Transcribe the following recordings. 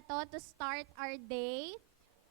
na to to start our day.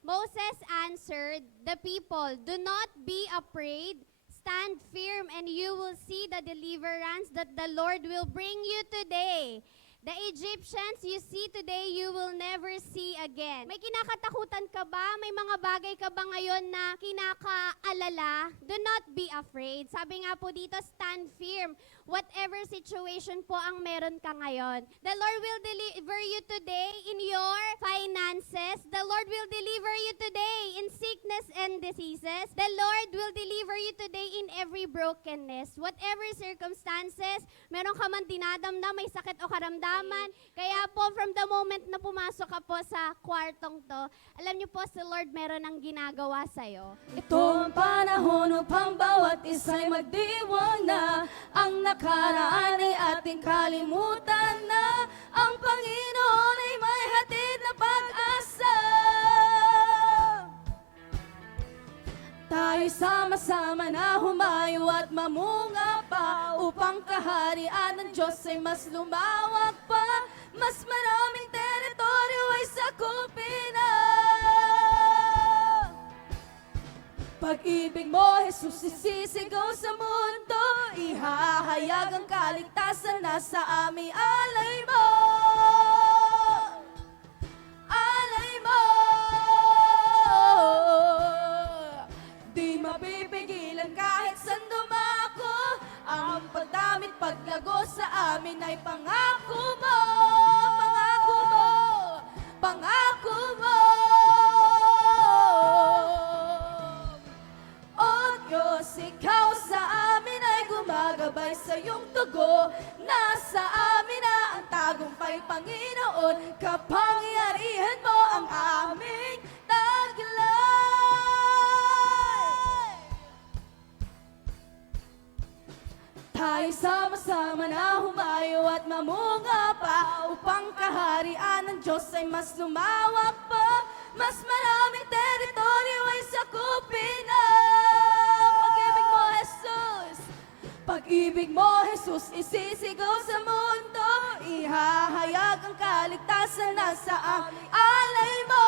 Moses answered the people, "Do not be afraid. Stand firm and you will see the deliverance that the Lord will bring you today. The Egyptians you see today, you will never see again." May kinakatakutan ka ba? May mga bagay ka ba ngayon na kinakaalala? Do not be afraid. Sabi nga po dito, stand firm. Whatever situation po ang meron ka ngayon. The Lord will deliver you today in your finances. The Lord will deliver you today in sickness and diseases. The Lord will deliver you today in every brokenness. Whatever circumstances, meron ka man dinadamdam, may sakit o karamdaman. Kaya po, from the moment na pumasok ka po sa kwartong to, alam niyo po, si Lord meron ang ginagawa sa'yo. Ito ang panahon upang bawat isa'y magdiwang na ang nakaraan ay ating kalimutan na ang Panginoon ay may hatid na pag-asa. Tayo sama-sama na humayo at mamunga pa upang kaharian ng Diyos ay mas lumawak pa, mas maraming teritoryo ay sakupin na. Pag-ibig mo, Jesus, isisigaw sa mundo, ihahayag ang kaligtasan na sa aming alay mo. Alay mo. Di mapipigilan kahit saan dumako, ang pagdamit paglago sa amin ay pangako mo. Pangako mo. Pangako mo. Diyos, ikaw sa amin ay gumagabay sa iyong tugo. Nasa amin na ang tagumpay, Panginoon. Kapangyarihan mo ang aming taglay. Tayo sama-sama na humayo at mamunga pa upang kaharian ng Diyos ay mas lumawak pa, mas maraming teritoryo ay sakupin na. Pag-ibig mo, Jesus, isisigaw sa mundo, ihahayag ang kaligtasan na sa aming alay mo.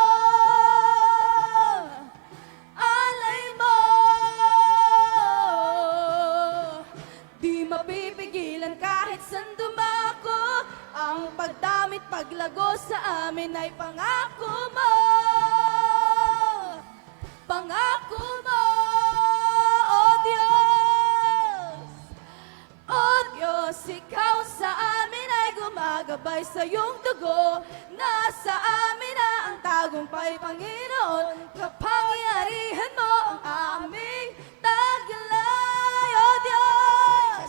Alay mo. Di mapipigilan kahit saan dumako, ang pagdamit paglago sa amin ay pangako mo. Pangako mo, oh Diyos. Oh Diyos, ikaw sa amin ay gumagabay sa iyong dugo. Nasa amin na ang tagumpay, Panginoon. Kapangyarihan mo ang aming taglay. Oh Diyos,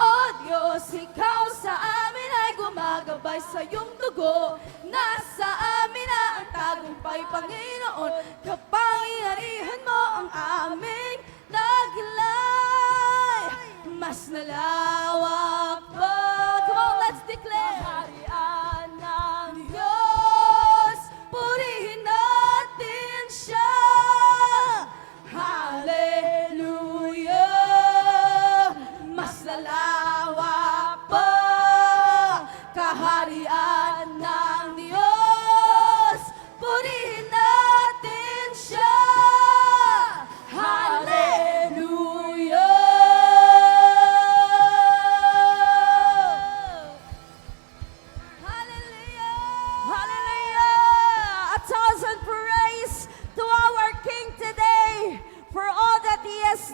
oh Diyos, ikaw sa amin ay gumagabay sa iyong dugo. Nasa amin na ang tagumpay, Panginoon. Kapangyarihan mo ang aming taglay. Mas nalawak pa. Come on, let's declare. Kaharian ng Diyos, purihin natin siya. Hallelujah. Mas nalawak pa. Kaharian ng Diyos, purihin natin siya. Hallelujah.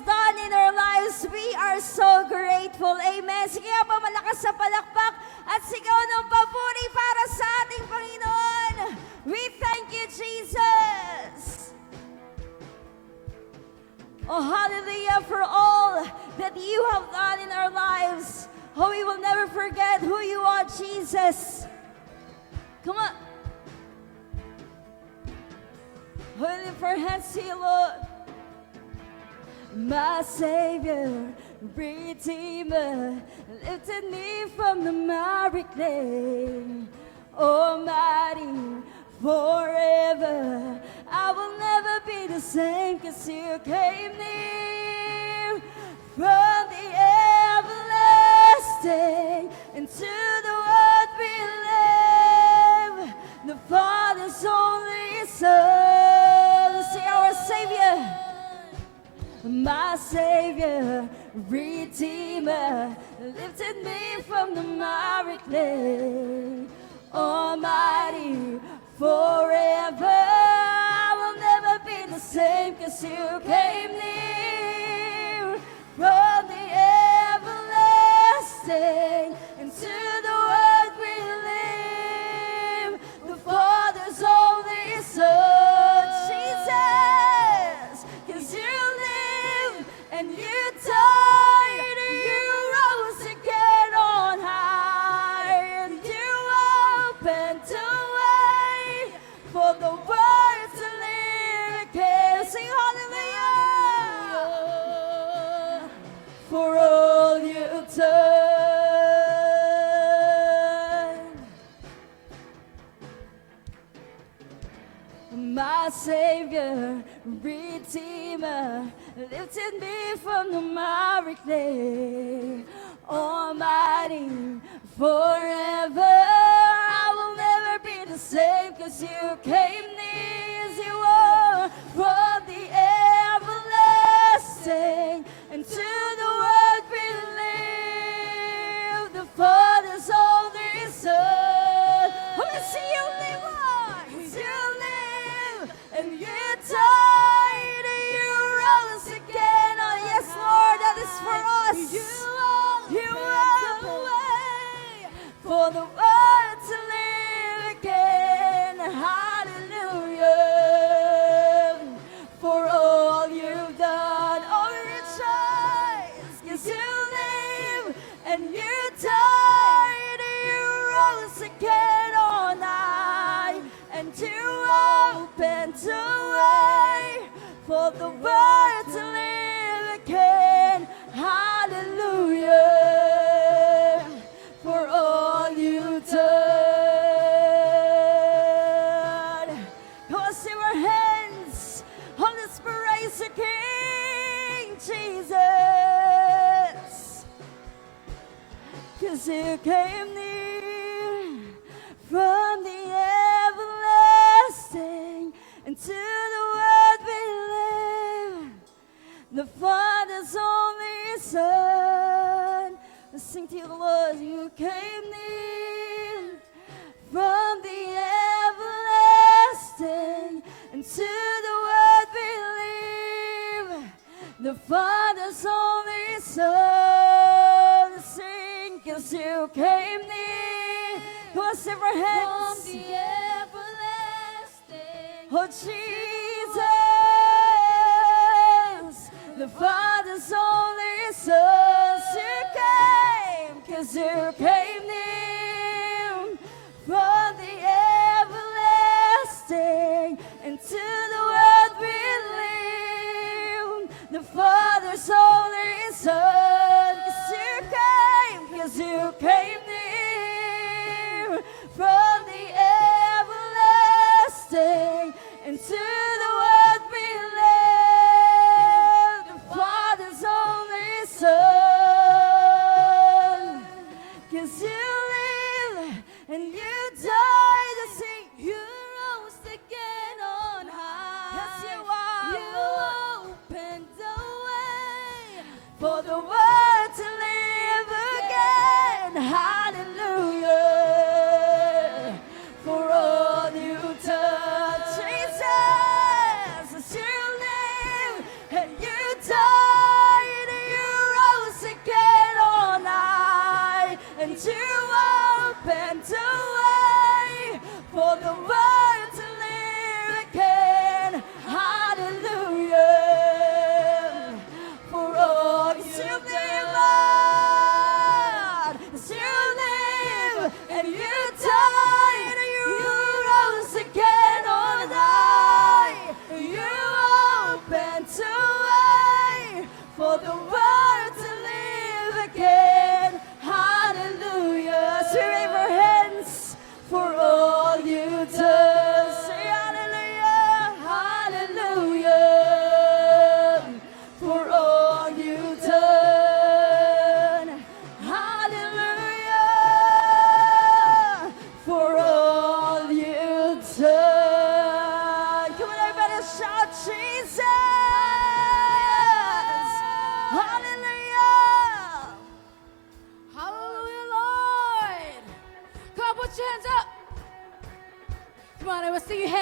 Done in our lives, we are so grateful. Amen. Sige nga pa, malakas sa palakpak at sigaw ng papuri para sa ating Panginoon. We thank you, Jesus. Oh, hallelujah for all that you have done in our lives. Oh, we will never forget who you are, Jesus. Come on. Holy for hands to you, Lord. My Savior, Redeemer, lifted me from the miry clay. Almighty, forever, I will never be the same, 'cause you came near from the everlasting into the world we live. The Father Father's only Son. See our Savior, my Savior, Redeemer, lifted me from the miry clay. Almighty, forever, I will never be the same, 'cause you came near from the everlasting into the world we live. The Father's only Son, Jesus, 'cause you live and you died, you rose again on high, and you opened the way for the world to live again. Sing hallelujah for all you've done. My Savior, Redeemer, lifted me from the miry clay. Almighty, forever, I will never be the same, 'cause you came near as you were from the everlasting into the world we live. The Father's only Son. Let me see you live on. You live and you died and you rose again. Oh yes, Lord, that is for us. You are the way for the world to live again. Hallelujah for all you've done. Oh, rejoice, 'cause you live and you died and you rose again on high, and you opened the way for the world to live again. Hallelujah for all you've done. Come on, sing our hands. Oh, let's praise the King Jesus, 'cause you came near from the everlasting into the world we live. The Father's only Son. Let's sing to you, Lord. You came near from the everlasting into the world we live. The Father's only Son. Sing, 'cause you came near. Come on, sing our hands. From the everlasting. Oh, Jesus, the Father's only Son. You came, 'cause you came near from the everlasting into the world we live. The Father's only Son, 'cause you came, 'cause you came near from the everlasting into the world we live. The Father's only Son, 'cause you live and you died to sing. You rose again on high. Yes, you are. You opened the way for the world to live again. Hallelujah for all you've done. Jesus, as you live and you died and you rose again on high, and you opened the way for the world to live again. Hallelujah for all you've done.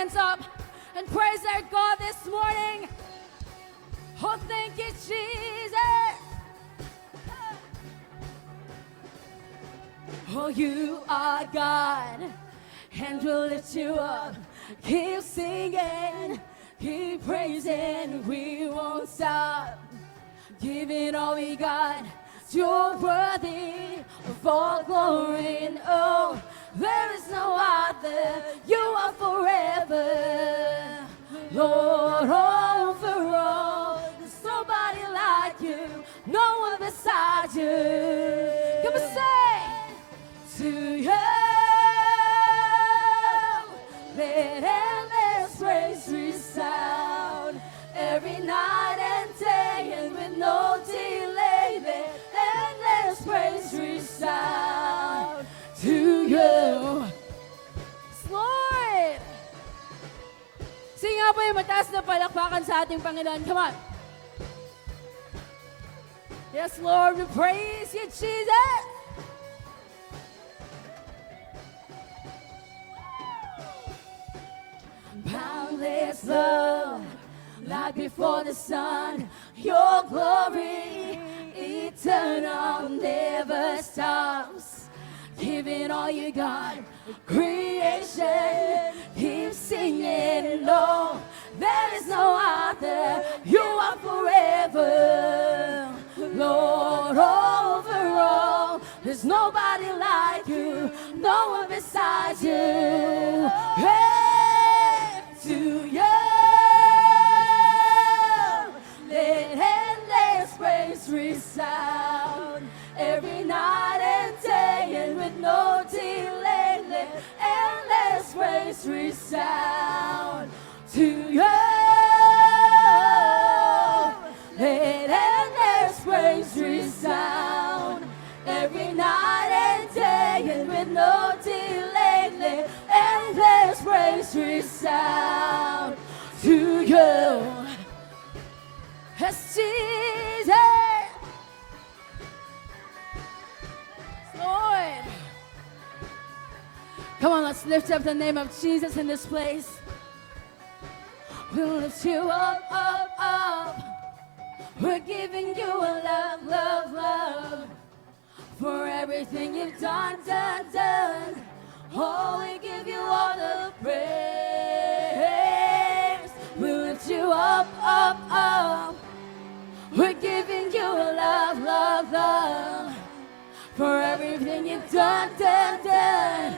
hands up and praise our God this morning. Oh, thank you, Jesus. Oh, you are God, and we'll lift you up. Keep singing, keep praising, we won't stop. Giving all we got, you're worthy of all glory. And oh, there is no other, you are forever. Lord, over all, there's nobody like you, no one beside you. Come and say, to you, let endless praise resound every night and day, and with no delay, let endless praise resound to you. Lord! Sige nga po yung mataas na palakpakan sa ating Panginoon. Come on. Yes, Lord, we praise you, Jesus. Boundless love, like before the sun, your glory eternal never stops. Giving all you got, creation keeps singing. No, there is no other, you are forever. Lord, over all, there's nobody like you, no one beside you. Hey, to you, let endless praise resound every night and day, and with no delay, let endless praise resound to you. Let endless praise resound every night and day, and with no delay, let endless praise resound to you. Yes, Jesus. Lord. Come on, let's lift up the name of Jesus in this place. We'll lift you up, up, up. We're giving you a love, love, love for everything you've done, done, done. Oh, we give you all the praise. We'll lift you up, up, up. We're giving you a love, love, love for everything you've done, done, done.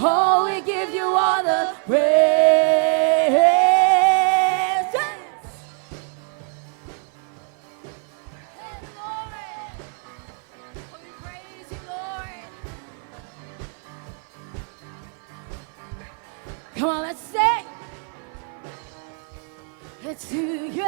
Oh, we give you all the praise. Yes. Hey, Lord. Oh, we praise you, Lord. Come on, let's sing. It's to you.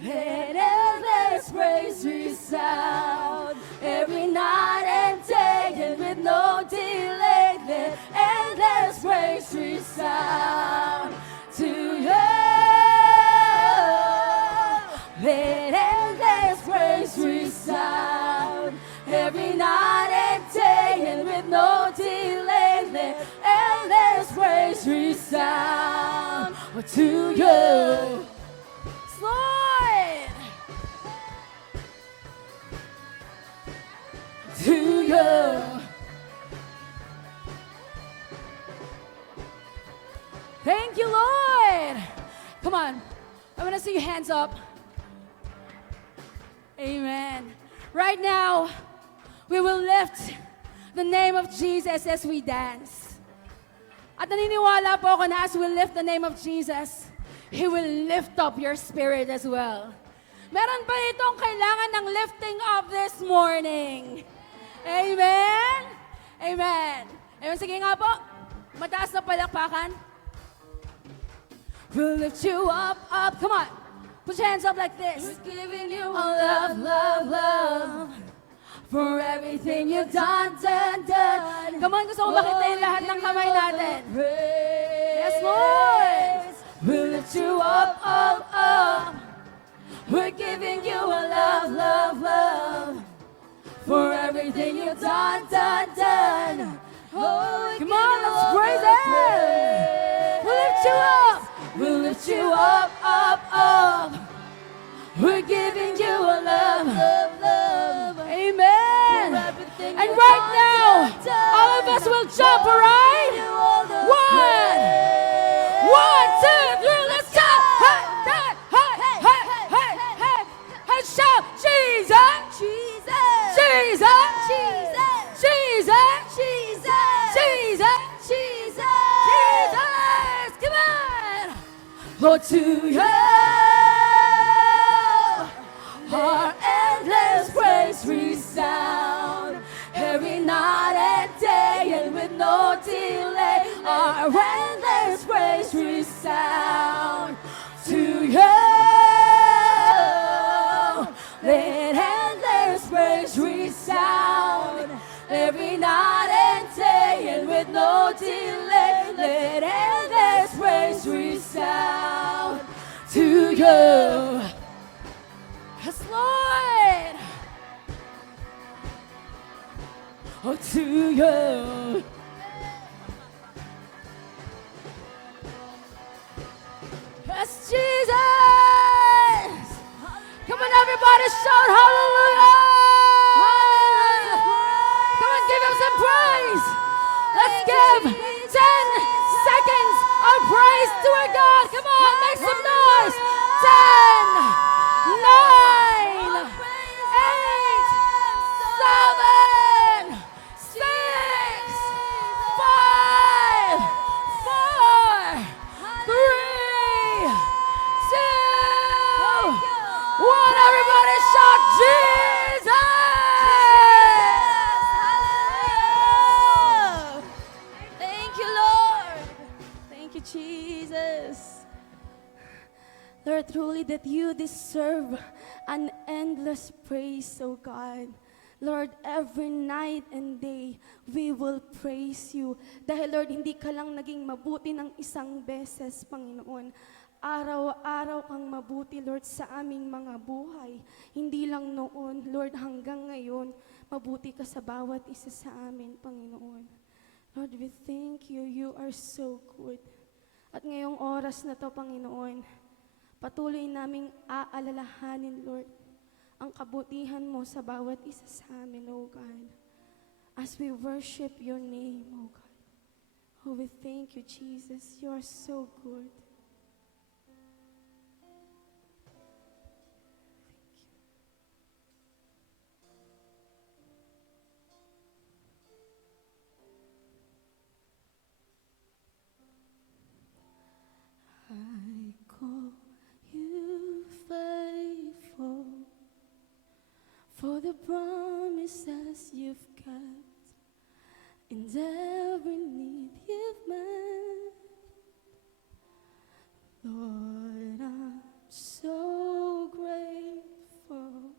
Let endless praise resound every night and day, and with no delay, let endless praise resound to you. Let endless praise resound every night and day, and with no delay, let endless praise resound to you. Lord, to you. Thank you, Lord. Come on, I want to see your hands up. Amen. Right now, we will lift the name of Jesus as we dance. At naniniwala po ako na as we lift the name of Jesus, He will lift up your spirit as well. Meron ba itong kailangan ng lifting up this morning? Amen? Amen. Amen. Sige nga po. Mataas na palakpakan. We'll lift you up, up. Come on. Put your hands up like this. We're giving you all love, love, love for everything you've done, done, done. Come on, gusto ko makita yung lahat ng kamay natin. Yes, Lord. We'll lift you up, up, up. We're giving you a love, love, love for everything you've done, done, done. Oh, come on, let's praise it. up. We'll lift you up, up, up. We're giving you a love, love, love. Amen. And right now, all of us will jump, all right? 1, 2, 3, let's go. Hey, hey, hey, hey, hey, hey. And shout, Jesus, Jesus, Jesus, Jesus, Jesus, Jesus, Jesus, Jesus, Jesus. Come on. Lord, to you. Our endless praise resound every night and day, and with no delay. Our endless praise resound to you. Let endless praise resound every night and day, and with no delay. Let endless praise resound to you. Yes, Lord. Oh, to you. Yes, Jesus. Come on, everybody, shout hallelujah. Come on, give him some praise. Let's give 10 seconds of praise to our God. Come on, make some noise. 10. 9, 8, 7, 6, 5, 4, 3, 2, 1. Everybody shout Jesus! Thank you, Lord. Thank you, Jesus. Lord, truly that you deserve an endless praise, oh God. Lord, every night and day, we will praise you. Dahil Lord, hindi ka lang naging mabuti ng isang beses, Panginoon. Araw-araw kang mabuti, Lord, sa aming mga buhay. Hindi lang noon, Lord, hanggang ngayon, mabuti ka sa bawat isa sa amin, Panginoon. Lord, we thank you. You are so good. At ngayong oras na to, Panginoon, patuloy naming aalalahanin, Lord, ang kabutihan mo sa bawat isa sa amin, O God. As we worship your name, O God. Oh, we thank you, Jesus. You are so good. I call you faithful for the promises you've kept and every need you've met. Lord, I'm so grateful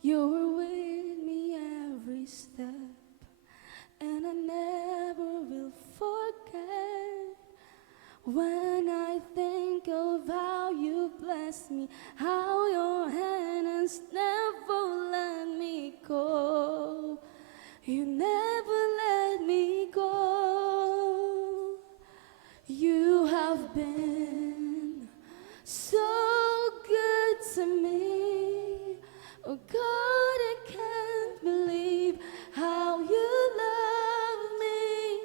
you were with me every step, and I never will forget. When I think of how you blessed me, how your hand has never let me go. You never let me go. You have been so good to me. Oh God, I can't believe how you love me.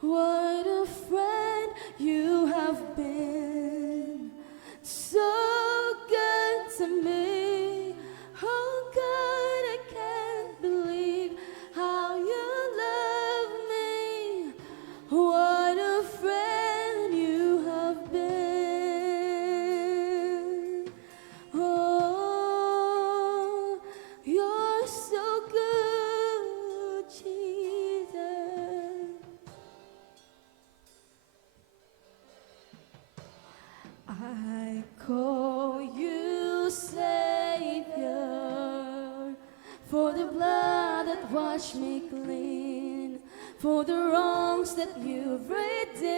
What a friend you have been, so good to me. Oh God, I can't believe how you love me. What a friend you have been. Oh, you're so good, Jesus. I call you Savior, for the blood that washed me clean, for the wrongs that you've redeemed.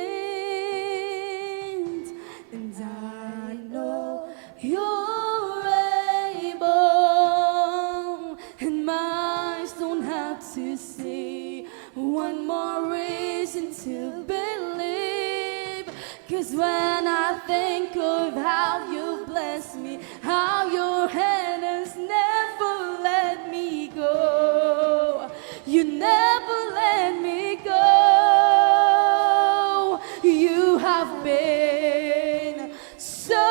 And I know you're able, and my eyes don't have to see one more reason to believe. 'Cause when I think of how you bless me, how your hand has never let me go, you never let me go. You have been so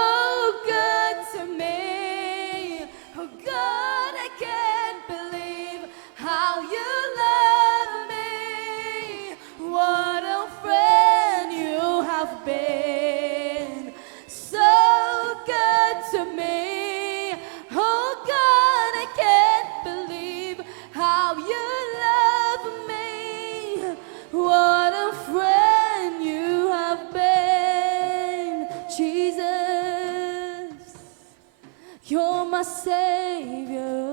good to me. Oh God, I can't believe how you love me. What a friend you have been. So good to me. Oh God, I can't believe how you love me. What a friend you have been. Jesus, you're my Savior.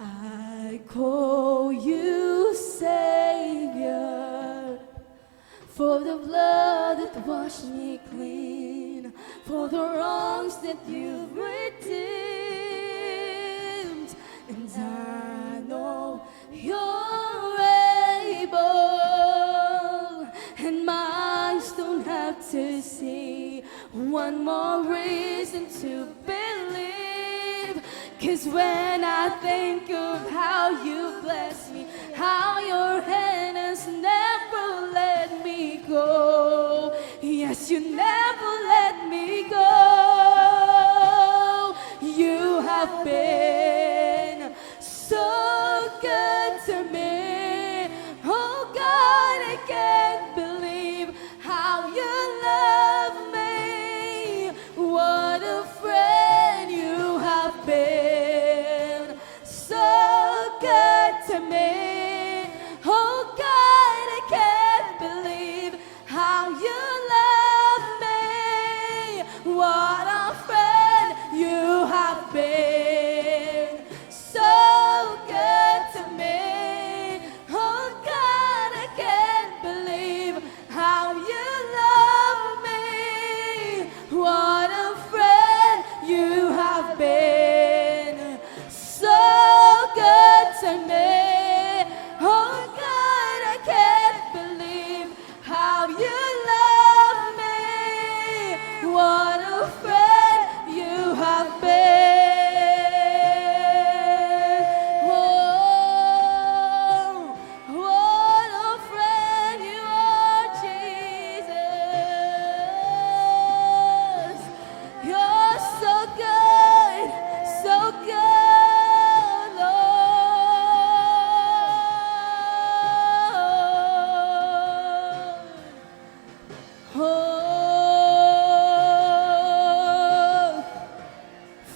I call you Savior, for the blood that washed me clean, for the wrongs that you've redeemed. And I know you're able, and my eyes don't have to see one more reason to believe. 'Cause when I think of how you bless me, how your hand has never let me go. Yes, you never let me go. You have been so good to me. Oh God, I can't believe how you love me. What a friend you have been. So good to me. Oh God, I can't believe how you love me. What a friend you have been. So good to me. Oh God, I can't believe how you love me. What a friend you have been. So good to me. Oh God, I can't believe how you love me. What a friend you have been. Oh, what a friend you are, Jesus. You're so good, so good, Lord. Oh,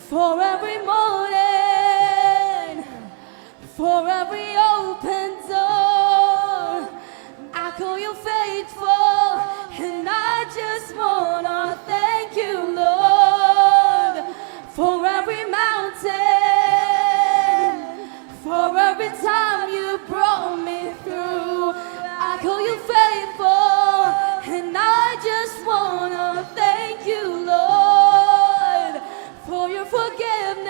for every morning, for every open door, I call you faithful, and I just wanna thank you, Lord, for every mountain, for every time you brought me through. I call you faithful, and I just wanna thank you, Lord, for your forgiveness,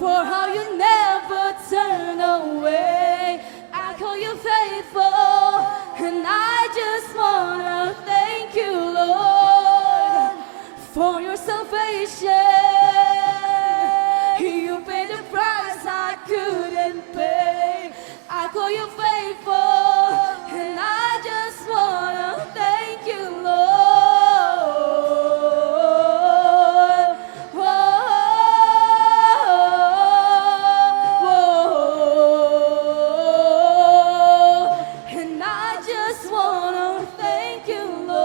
for how you never turn away. I call you faithful, and I just wanna thank you, Lord, for your salvation. You paid the price I couldn't pay. I call you faithful, and I just wanna thank you, Lord. And I just wanna thank you, Lord.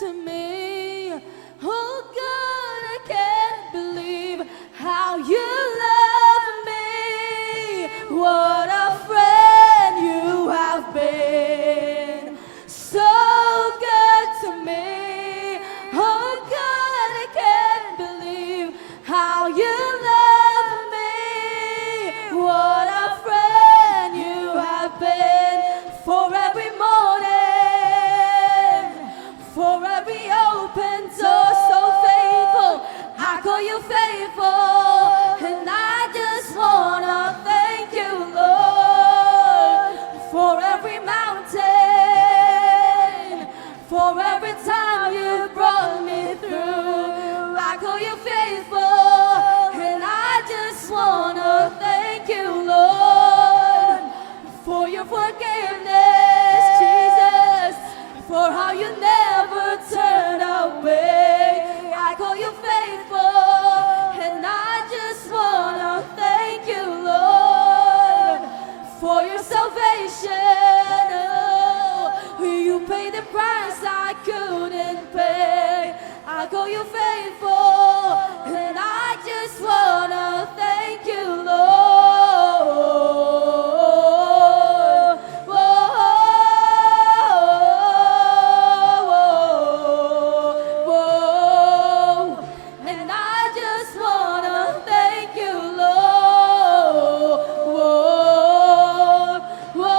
to me. Oh God, I can't believe how you love me. What a friend you have been. So good to me. Oh God, I can't believe how you love me. What a friend you have been. For every morning, for every open door, so faithful. I call you faithful, and I just wanna thank you, Lord, for every mountain, for every time you brought me through. I call you faithful, and I just wanna thank you, Lord, for your forgiveness, Jesus, for how you never turn away. I call you faithful, and I just wanna thank you, Lord, for your salvation. Oh, you paid the price I couldn't pay. I call you faithful, and I just wanna thank you, Lord. Whoa, and I just wanna thank you, Lord. Whoa,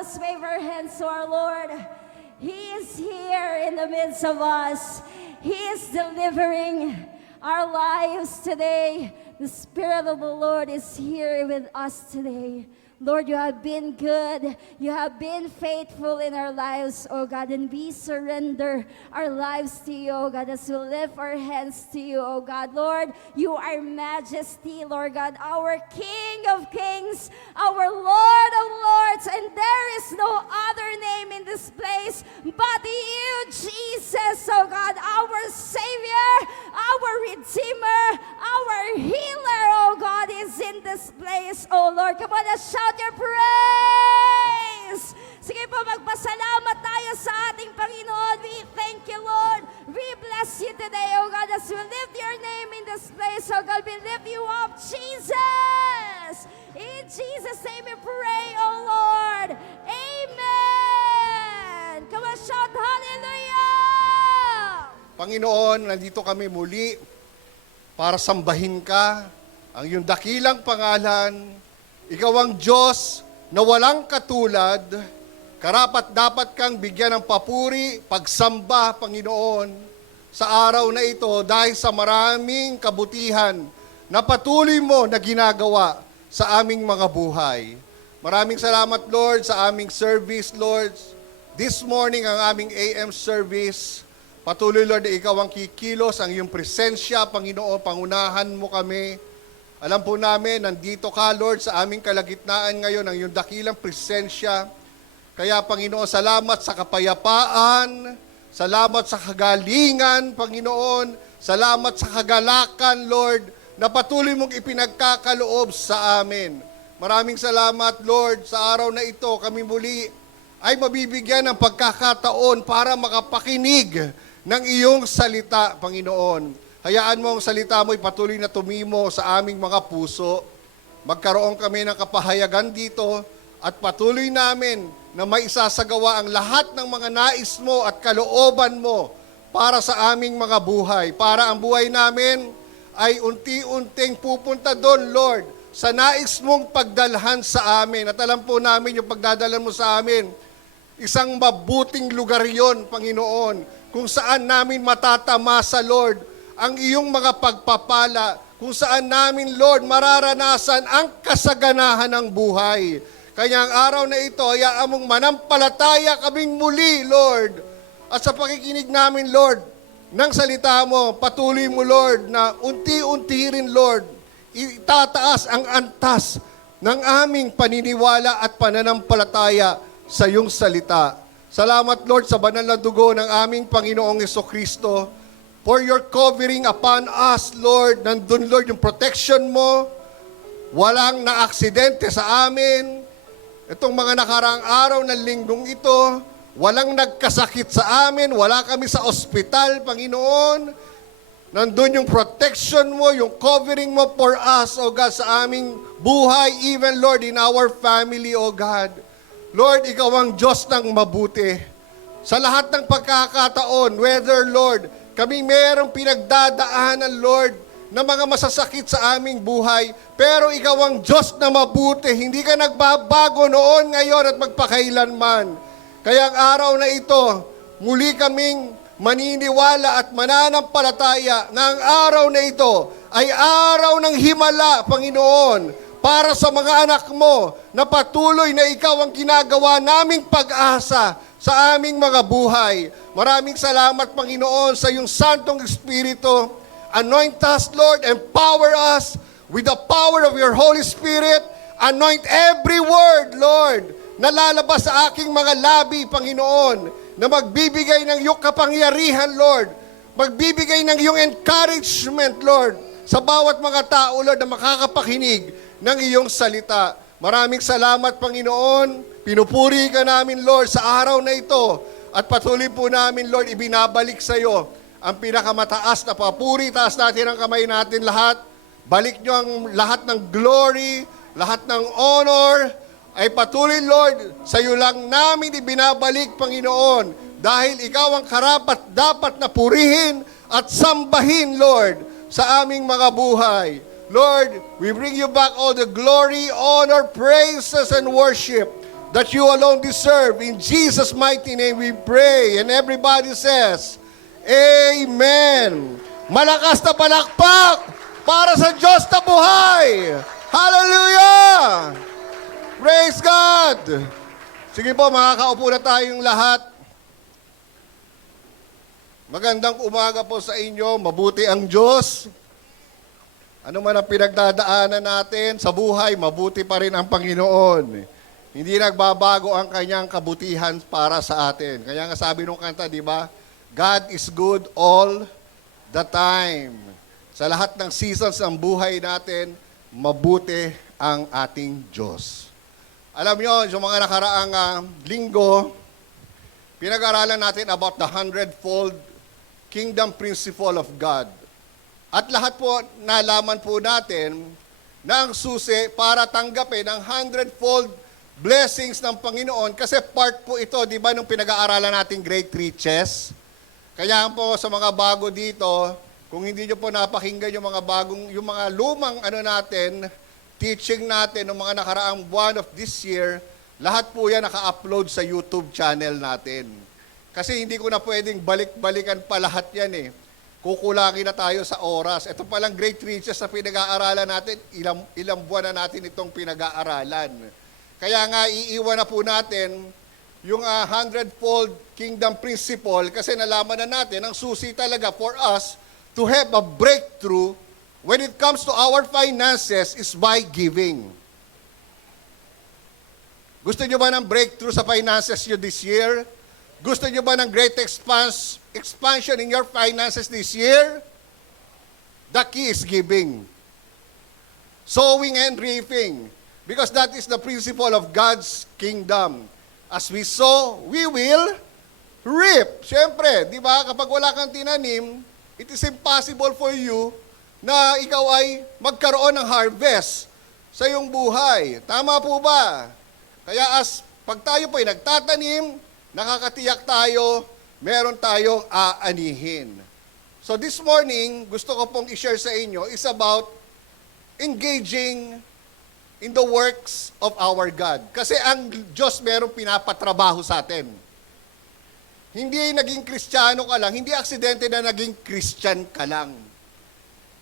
let's wave our hands to our Lord. He is here in the midst of us. He is delivering our lives today. The Spirit of the Lord is here with us today. Lord, you have been good. You have been faithful in our lives, oh God, and we surrender our lives to you, oh God, as we lift our hands to you, oh God. Lord, you are majesty, Lord God, our King of kings, our Lord of lords, and there is no other name in this place but you, Jesus, oh God, our Savior, our Redeemer, our Healer, oh God, is in this place, oh Lord. Come on, let's shout your praise. Sige po, magpasalamat tayo sa ating Panginoon. We thank you, Lord. We bless you today, oh God, as we lift your name in this place, oh God. We lift you up, Jesus. In Jesus' name we pray, oh Lord. Amen. Come on, shout hallelujah. Panginoon, nandito kami muli para sambahin ka, ang iyong dakilang pangalan. Ikaw ang Diyos na walang katulad, karapat-dapat kang bigyan ng papuri, pagsamba, Panginoon, sa araw na ito dahil sa maraming kabutihan na patuloy mo na ginagawa sa aming mga buhay. Maraming salamat, Lord, sa aming service, Lord. This morning, ang aming AM service, patuloy, Lord, na ikaw ang kikilos, ang iyong presensya, Panginoon, pangunahan mo kami. Alam po namin, nandito ka, Lord, sa aming kalagitnaan ngayon, ang iyong dakilang presensya. Kaya, Panginoon, salamat sa kapayapaan, salamat sa kagalingan, Panginoon, salamat sa kagalakan, Lord, na patuloy mong ipinagkakaloob sa amin. Maraming salamat, Lord, sa araw na ito, kami muli ay mabibigyan ng pagkakataon para makapakinig ng iyong salita, Panginoon. Hayaan mo ang salita mo ipatuloy na tumimo sa aming mga puso. Magkaroon kami ng kapahayagan dito at patuloy namin na maisasagawa ang lahat ng mga nais mo at kalooban mo para sa aming mga buhay. Para ang buhay namin ay unti-unting pupunta doon, Lord, sa nais mong pagdalhan sa amin. At alam po namin yung pagdadalhan mo sa amin, isang mabuting lugar yon, Panginoon, kung saan namin matatamasa, Lord, ang iyong mga pagpapala, kung saan namin, Lord, mararanasan ang kasaganahan ng buhay. Kaya ang araw na ito, hayaan mong manampalataya kaming muli, Lord. At sa pakikinig namin, Lord, ng salita mo, patuloy mo, Lord, na unti-unti rin, Lord, itataas ang antas ng aming paniniwala at pananampalataya sa iyong salita. Salamat, Lord, sa banal na dugo ng aming Panginoong Jesucristo, for your covering upon us, Lord. Nandun, Lord, yung protection mo. Walang na-aksidente sa amin. Itong mga nakaraang araw ng linggong ito, walang nagkasakit sa amin. Wala kami sa ospital, Panginoon. Nandun yung protection mo, yung covering mo for us, O God, sa aming buhay, even, Lord, in our family, O God. Lord, ikaw ang Diyos ng mabuti. Sa lahat ng pagkakataon, whether, Lord, kami merong pinagdadaanan, Lord, na mga masasakit sa aming buhay, pero ikaw ang Diyos na mabuti. Hindi ka nagbabago noon, ngayon at magpakailanman. Kaya ang araw na ito, muli kaming maniniwala at mananampalataya na ang araw na ito ay araw ng himala, Panginoon, para sa mga anak mo na patuloy na ikaw ang ginagawa naming pag-asa sa aming mga buhay. Maraming salamat, Panginoon, sa iyong Santong Espiritu. Anoint us, Lord, empower us with the power of your Holy Spirit. Anoint every word, Lord, na lalabas sa aking mga labi, Panginoon, na magbibigay ng iyong kapangyarihan, Lord. Magbibigay ng iyong encouragement, Lord, sa bawat mga tao, Lord, na makakapakinig ng iyong salita. Maraming salamat, Panginoon. Pinupuri ka namin, Lord, sa araw na ito. At patuloy po namin, Lord, ibinabalik sa iyo ang pinakamataas na papuri. Taas natin ang kamay natin lahat. Balik nyo ang lahat ng glory, lahat ng honor. Ay patuloy, Lord, sa iyo lang namin ibinabalik, Panginoon. Dahil ikaw ang karapat dapat na purihin at sambahin, Lord, sa aming mga buhay. Lord, we bring you back all the glory, honor, praises, and worship that you alone deserve. In Jesus' mighty name we pray. And everybody says, Amen. Malakas na palakpak para sa Diyos na buhay. Hallelujah! Praise God! Sige po, makakaupo na tayong lahat. Magandang umaga po sa inyo. Mabuti ang Diyos. Ano man ang pinagdadaanan natin sa buhay, mabuti pa rin ang Panginoon. Hindi nagbabago ang kanyang kabutihan para sa atin. Kaya nga sabi nung kanta, di ba? God is good all the time. Sa lahat ng seasons ng buhay natin, mabuti ang ating Diyos. Alam nyo, yung mga nakaraang linggo, pinag-aralan natin about the hundredfold kingdom principle of God. At lahat po, nalaman po natin na ang susi para tanggapin ang hundredfold blessings ng Panginoon kasi part po ito, di ba, nung pinag-aaralan natin Great Riches. Kaya po sa mga bago dito, kung hindi nyo po napakinggan yung mga lumang natin, teaching natin ng mga nakaraang buwan of this year, lahat po yan naka-upload sa YouTube channel natin. Kasi hindi ko na pwedeng balik-balikan pa lahat yan eh. Kukulangin na tayo sa oras. Ito palang Great Riches na pinag-aaralan natin, ilang buwan na natin itong pinag-aaralan. Kaya nga, iiwan na po natin yung hundredfold kingdom principle kasi nalaman na natin ang susi talaga for us to have a breakthrough when it comes to our finances is by giving. Gusto nyo ba ng breakthrough sa finances nyo this year? Gusto nyo ba ng great expansion in your finances this year? The key is giving. Sowing and reaping. Because that is the principle of God's kingdom. As we sow, we will reap. Siyempre, di ba, kapag wala kang tinanim, it is impossible for you na ikaw ay magkaroon ng harvest sa iyong buhay. Tama po ba? Kaya pag tayo po ay nagtatanim, nakakatiyak tayo, meron tayong aanihin. So this morning, gusto ko pong i-share sa inyo is about engaging in the works of our God. Kasi ang Diyos merong pinapatrabaho sa atin. Hindi naging Kristiyano ka lang, hindi aksidente na naging Christian ka lang.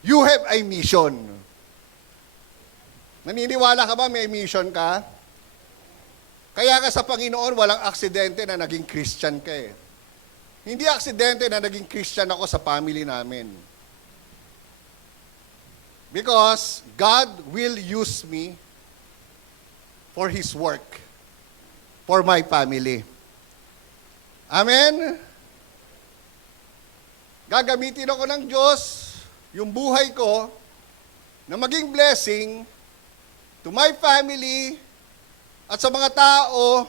You have a mission. Naniniwala ka ba may mission ka? Kaya ka sa Panginoon, walang aksidente na naging Christian ka eh. Hindi aksidente na naging Christian ako sa family namin. Because God will use me for His work, for my family. Amen? Gagamitin ako ng Diyos, yung buhay ko, na maging blessing to my family, at sa mga tao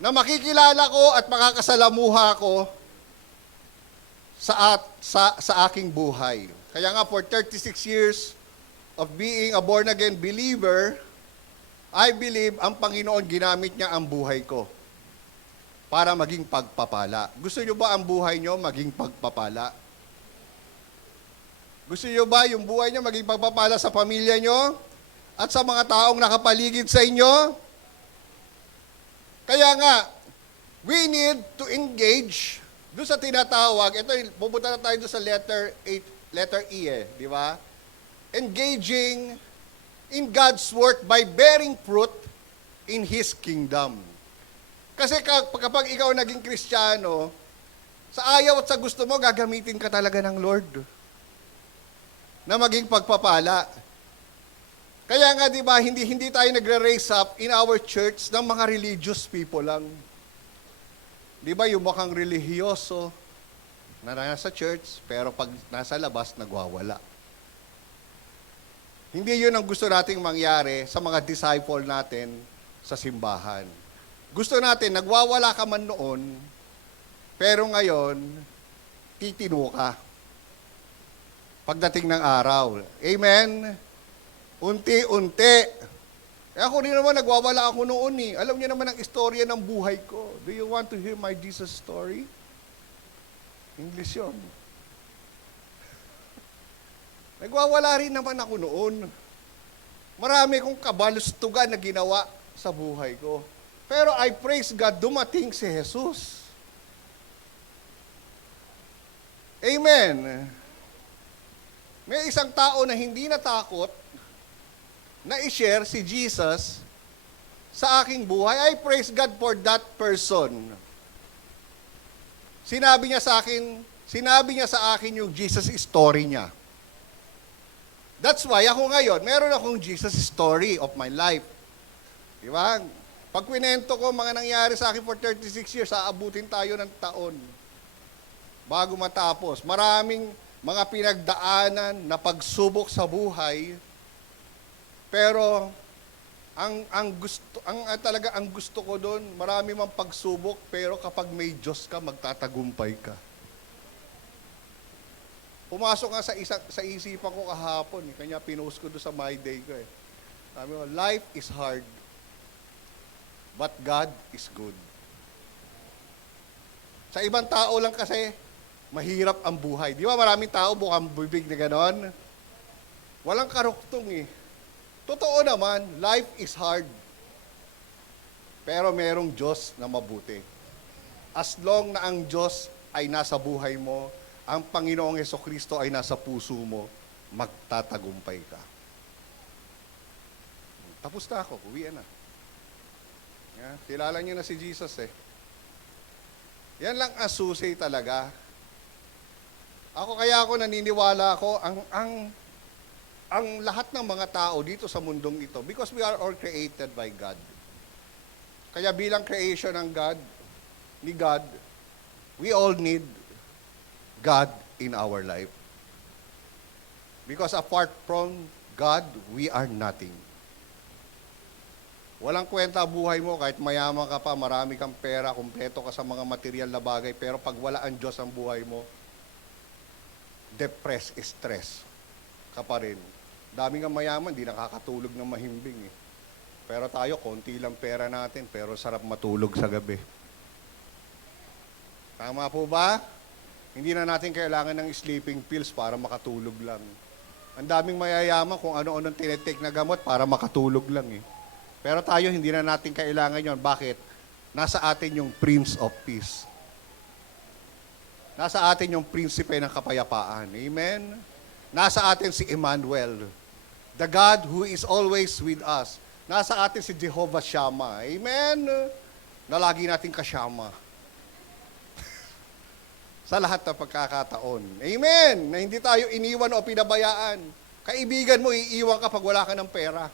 na makikilala ko at makakasalamuha ko sa aking buhay. Kaya nga for 36 years of being a born-again believer, I believe ang Panginoon ginamit niya ang buhay ko para maging pagpapala. Gusto niyo ba ang buhay niyo maging pagpapala? Gusto niyo ba yung buhay niyo maging pagpapala sa pamilya niyo? At sa mga taong nakapaligid sa inyo? Kaya nga, we need to engage doon sa tinatawag, ito, pupunta na tayo doon sa letter E di ba? Engaging in God's work by bearing fruit in His kingdom. Kasi kapag ikaw naging Kristiyano, sa ayaw at sa gusto mo, gagamitin ka talaga ng Lord na maging pagpapala. Kaya nga, di ba, hindi tayo nagre-raise up in our church ng mga religious people lang. Di ba, yung mukhang relihiyoso na nasa church, pero pag nasa labas, nagwawala. Hindi yun ang gusto nating mangyari sa mga disciple natin sa simbahan. Gusto natin, nagwawala ka man noon, pero ngayon, titino ka. Pagdating ng araw. Amen? Unti-unti. Eh ako rin naman, nagwawala ako noon eh. Alam niyo naman ang istorya ng buhay ko. Do you want to hear my Jesus story? English yun. Nagwawala rin naman ako noon. Marami kong kabalustugan na ginawa sa buhay ko. Pero I praise God, dumating si Jesus. Amen. May isang tao na hindi natakot na i-share si Jesus sa aking buhay. I praise God for that person. Sinabi niya sa akin yung Jesus story niya. That's why ako ngayon, meron akong Jesus story of my life. Di ba? Pag kwento ko mga nangyari sa akin for 36 years, aabutin tayo ng taon bago matapos. Maraming mga pinagdaanan na pagsubok sa buhay, pero ang gusto ko doon, marami mang pagsubok, pero kapag may Diyos ka, magtatagumpay ka. Pumasok nga sa isipan ko kahapon, kanya pinost ko doon sa My Day ko. Sabi ko, life is hard, but God is good. Sa ibang tao lang kasi, mahirap ang buhay. Di ba maraming tao bukang bibig na ganon? Walang karuktong eh. Totoo naman, life is hard. Pero merong Diyos na mabuti. As long na ang Diyos ay nasa buhay mo, ang Panginoong Hesukristo ay nasa puso mo, magtatagumpay ka. Tapos na ako, uwian na. Yeah, kilala niyo na si Jesus eh. Yan lang ang susi talaga. Kaya ako naniniwala ako, ang lahat ng mga tao dito sa mundong ito, because we are all created by God. Kaya bilang creation ng God, ni God, we all need God in our life. Because apart from God, we are nothing. Walang kwenta buhay mo, kahit mayaman ka pa, marami kang pera, kumpleto ka sa mga material na bagay, pero pag wala ang Diyos ang buhay mo, depressed, stress ka pa rin. Daming kang mayaman, di nakakatulog ng mahimbing eh. Pero tayo, konti lang pera natin, pero sarap matulog sa gabi. Tama po ba? Hindi na natin kailangan ng sleeping pills para makatulog lang. Ang daming mayayaman kung ano-anong tinetake na gamot para makatulog lang eh. Pero tayo, hindi na natin kailangan yon. Bakit? Nasa atin yung Prince of Peace. Nasa atin yung prinsipe ng kapayapaan. Amen? Nasa atin si Emmanuel, the God who is always with us. Nasa atin si Jehovah Shammah. Amen? Na lagi natin kasyama. Sa lahat ng pagkakataon. Amen? Na hindi tayo iniwan o pinabayaan. Kaibigan mo, iiwan ka pag wala ka ng pera.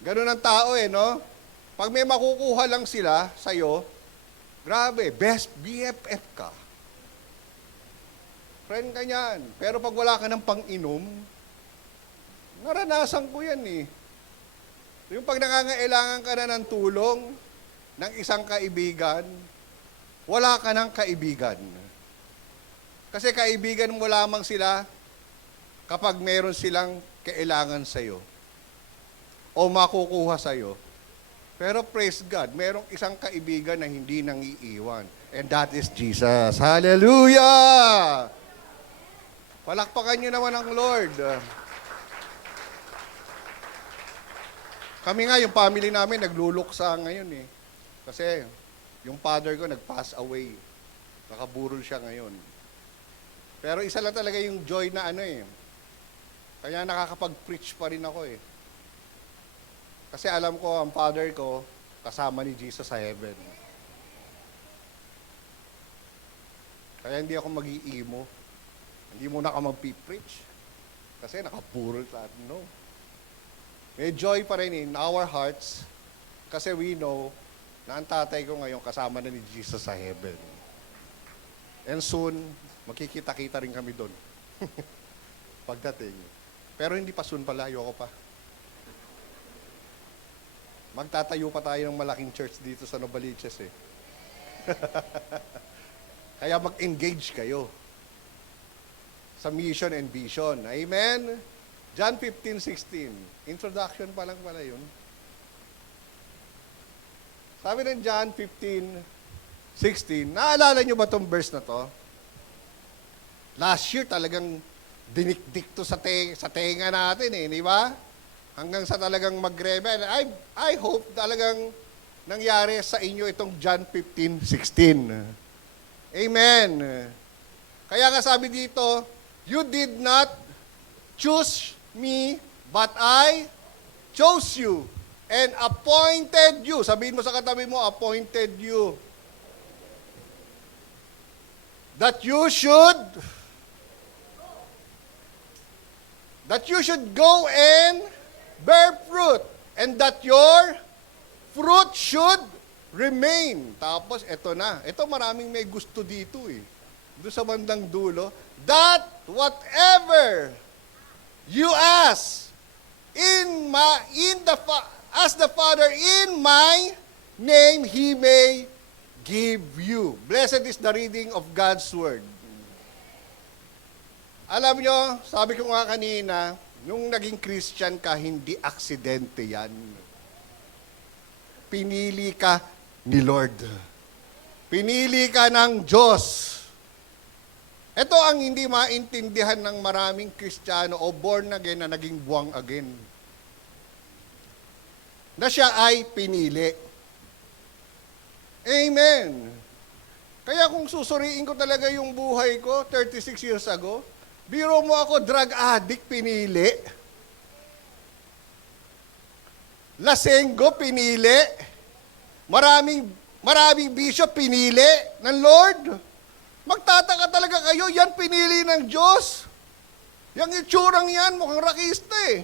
Ganun ang tao eh, no? Pag may makukuha lang sila sa'yo, grabe, best BFF ka. Friend ka niyan. Pero pag wala ka ng pang-inom, naranasan ko yan eh. Yung pag nangangailangan ka na ng tulong ng isang kaibigan, wala ka ng kaibigan. Kasi kaibigan mo lamang sila kapag meron silang kailangan sa'yo o makukuha sa'yo. Pero praise God, merong isang kaibigan na hindi nang iiwan. And that is Jesus. Hallelujah! Palakpakan niyo naman ang Lord. Kami nga, yung family namin, nagluluksa ngayon eh. Kasi yung father ko nag-pass away. Nakaburol siya ngayon. Pero isa lang talaga yung joy na ano eh. Kaya nakakapag-preach pa rin ako eh. Kasi alam ko, ang father ko, kasama ni Jesus sa heaven. Kaya hindi ako mag-iimo. Hindi muna ako mag-preach. Kasi nakaburol tayo. No. May joy pa rin in our hearts kasi we know na ang tatay ko ngayon kasama na ni Jesus sa heaven. And soon, makikita-kita rin kami doon. Pagdating. Pero hindi pa soon pala, ayoko pa. Magtatayo pa tayo ng malaking church dito sa Novaliches eh. Kaya mag-engage kayo sa mission and vision. Amen? John 15:16. Introduction pa lang pala yun. Sabi ng John 15:16, naalala nyo ba itong verse na to? Last year talagang dinikdik to sa tenga natin eh, di ba? hanggang sa talagang mag-rebel. I hope talagang nangyari sa inyo itong John 15:16. Amen. Kaya nga sabi dito, you did not choose me, but I chose you and appointed you. Sabihin mo sa katabi mo, appointed you. That you should go and bear fruit, and that your fruit should remain. Tapos, eto na. Ito maraming may gusto dito eh. Doon sa bandang dulo. That whatever you ask as the Father in my name, He may give you. Blessed is the reading of God's Word. Alam nyo, sabi ko nga kanina, nung naging Christian ka, hindi aksidente yan. Pinili ka ni Lord. Pinili ka ng Diyos. Ito ang hindi maintindihan ng maraming Kristiyano o born again na naging buwang again. Na siya ay pinili. Amen. Kaya kung susuriin ko talaga yung buhay ko 36 years ago, biro mo ako drug addict, pinili. Lasenggo, pinili. Maraming bisyo, pinili ng Lord. Magtataka talaga kayo, yan pinili ng Diyos. Yung itsurang yan, mukhang rakista eh.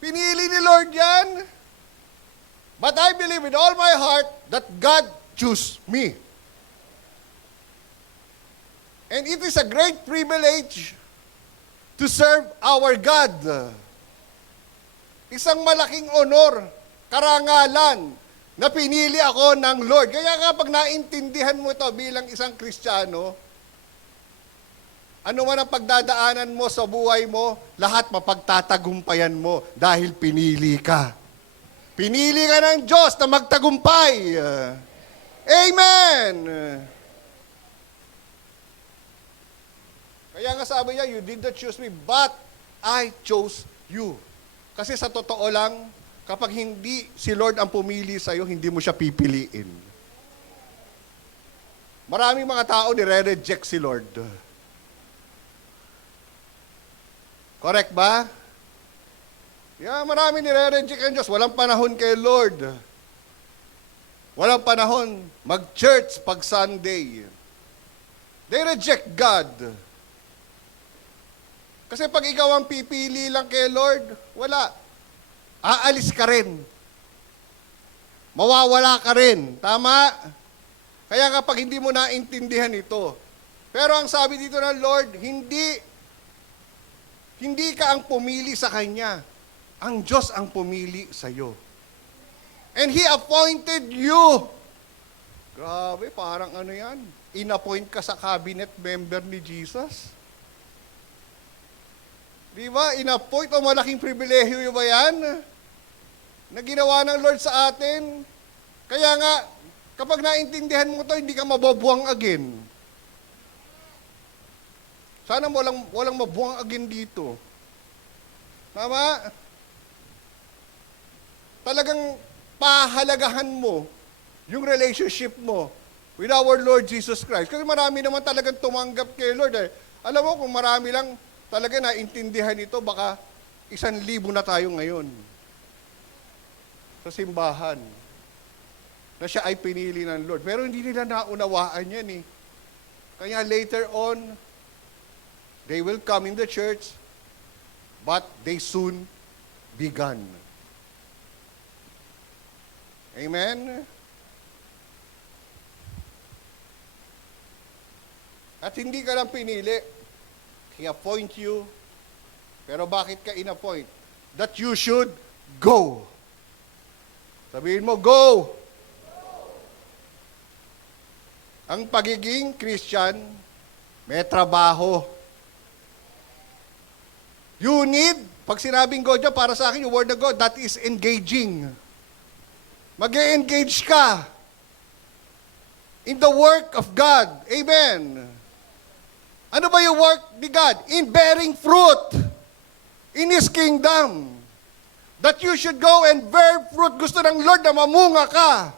Pinili ni Lord yan. But I believe with all my heart that God chose me. And it is a great privilege to serve our God. Isang malaking honor, karangalan, na pinili ako ng Lord. Kaya kapag naintindihan mo ito bilang isang Kristiyano, ano man ang pagdadaanan mo sa buhay mo, lahat mapagtatagumpayan mo dahil pinili ka. Pinili ka ng Diyos na magtagumpay. Amen! Kaya nga sabi niya, you did not choose me, but I chose you. Kasi sa totoo lang, kapag hindi si Lord ang pumili sa'yo, hindi mo siya pipiliin. Maraming mga tao nire-reject si Lord. Correct ba? Yeah, marami nire-reject ang Diyos. Walang panahon kay Lord. Walang panahon mag-church pag Sunday. They reject God. Kasi pag ikaw ang pipili lang kay Lord, wala. Aalis ka rin. Mawawala ka rin. Tama? Kaya kapag hindi mo naintindihan ito. Pero ang sabi dito ng Lord, hindi ka ang pumili sa Kanya. Ang Diyos ang pumili sa iyo. And He appointed you. Grabe, parang ano yan? In-appoint ka sa cabinet member ni Jesus. Di ba? In-appoint o malaking pribilehyo ba yan? Na ginawa ng Lord sa atin. Kaya nga, kapag naintindihan mo to, hindi ka mababuwang again. Sana walang mabuwang again dito. Tama? Talagang pahalagahan mo yung relationship mo with our Lord Jesus Christ. Kasi marami naman talagang tumanggap kay Lord eh. Alam mo, kung marami lang talaga naintindihan ito, baka 1,000 na tayo ngayon sa simbahan na siya ay pinili ng Lord. Pero hindi nila naunawaan yan eh. Kaya later on, they will come in the church, but they soon be gone. Amen? At hindi ka lang pinili. He appoint you. Pero bakit ka in-appoint? That you should go. Sabihin mo, go! Ang pagiging Christian, may trabaho. You need, pag sinabing go dyan, para sa akin, yung word of God, that is engaging. Mag-e-engage ka in the work of God. Amen. Ano ba yung the work ni God in bearing fruit in His kingdom. That you should go and bear fruit. Gusto ng Lord na mamunga ka.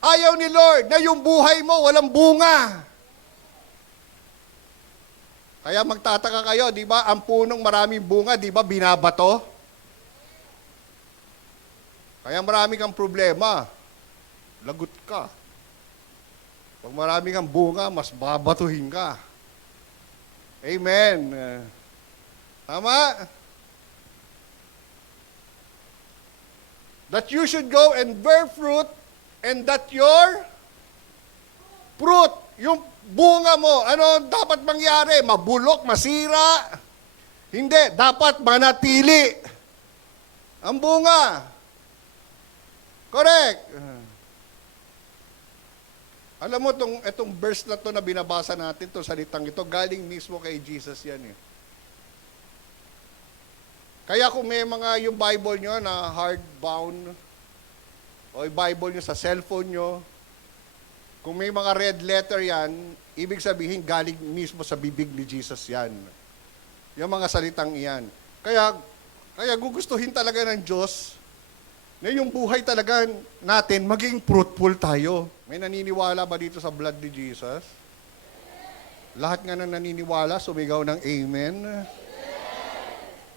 Ayaw ni Lord na yung buhay mo walang bunga. Kaya magtataka kayo, di ba? Ang punong maraming bunga, di ba, binabato? Kaya marami kang problema. Lagot ka. Pag marami kang bunga, mas babatuhin ka. Amen. Tama? That you should go and bear fruit, and that your fruit, yung bunga mo, ano dapat mangyari? Mabulok, masira? Hindi, dapat manatili. Ang bunga. Correct. Alam mo, itong verse na to na binabasa natin, itong salitang ito, galing mismo kay Jesus yan eh. Kaya kung may mga yung Bible nyo na hardbound, o yung Bible nyo sa cellphone nyo, kung may mga red letter yan, ibig sabihin galing mismo sa bibig ni Jesus yan. Yung mga salitang iyan. Kaya gugustuhin talaga ng Diyos na yung buhay talaga natin maging fruitful tayo. May naniniwala ba dito sa blood ni Jesus? Lahat nga na naniniwala, sumigaw ng amen.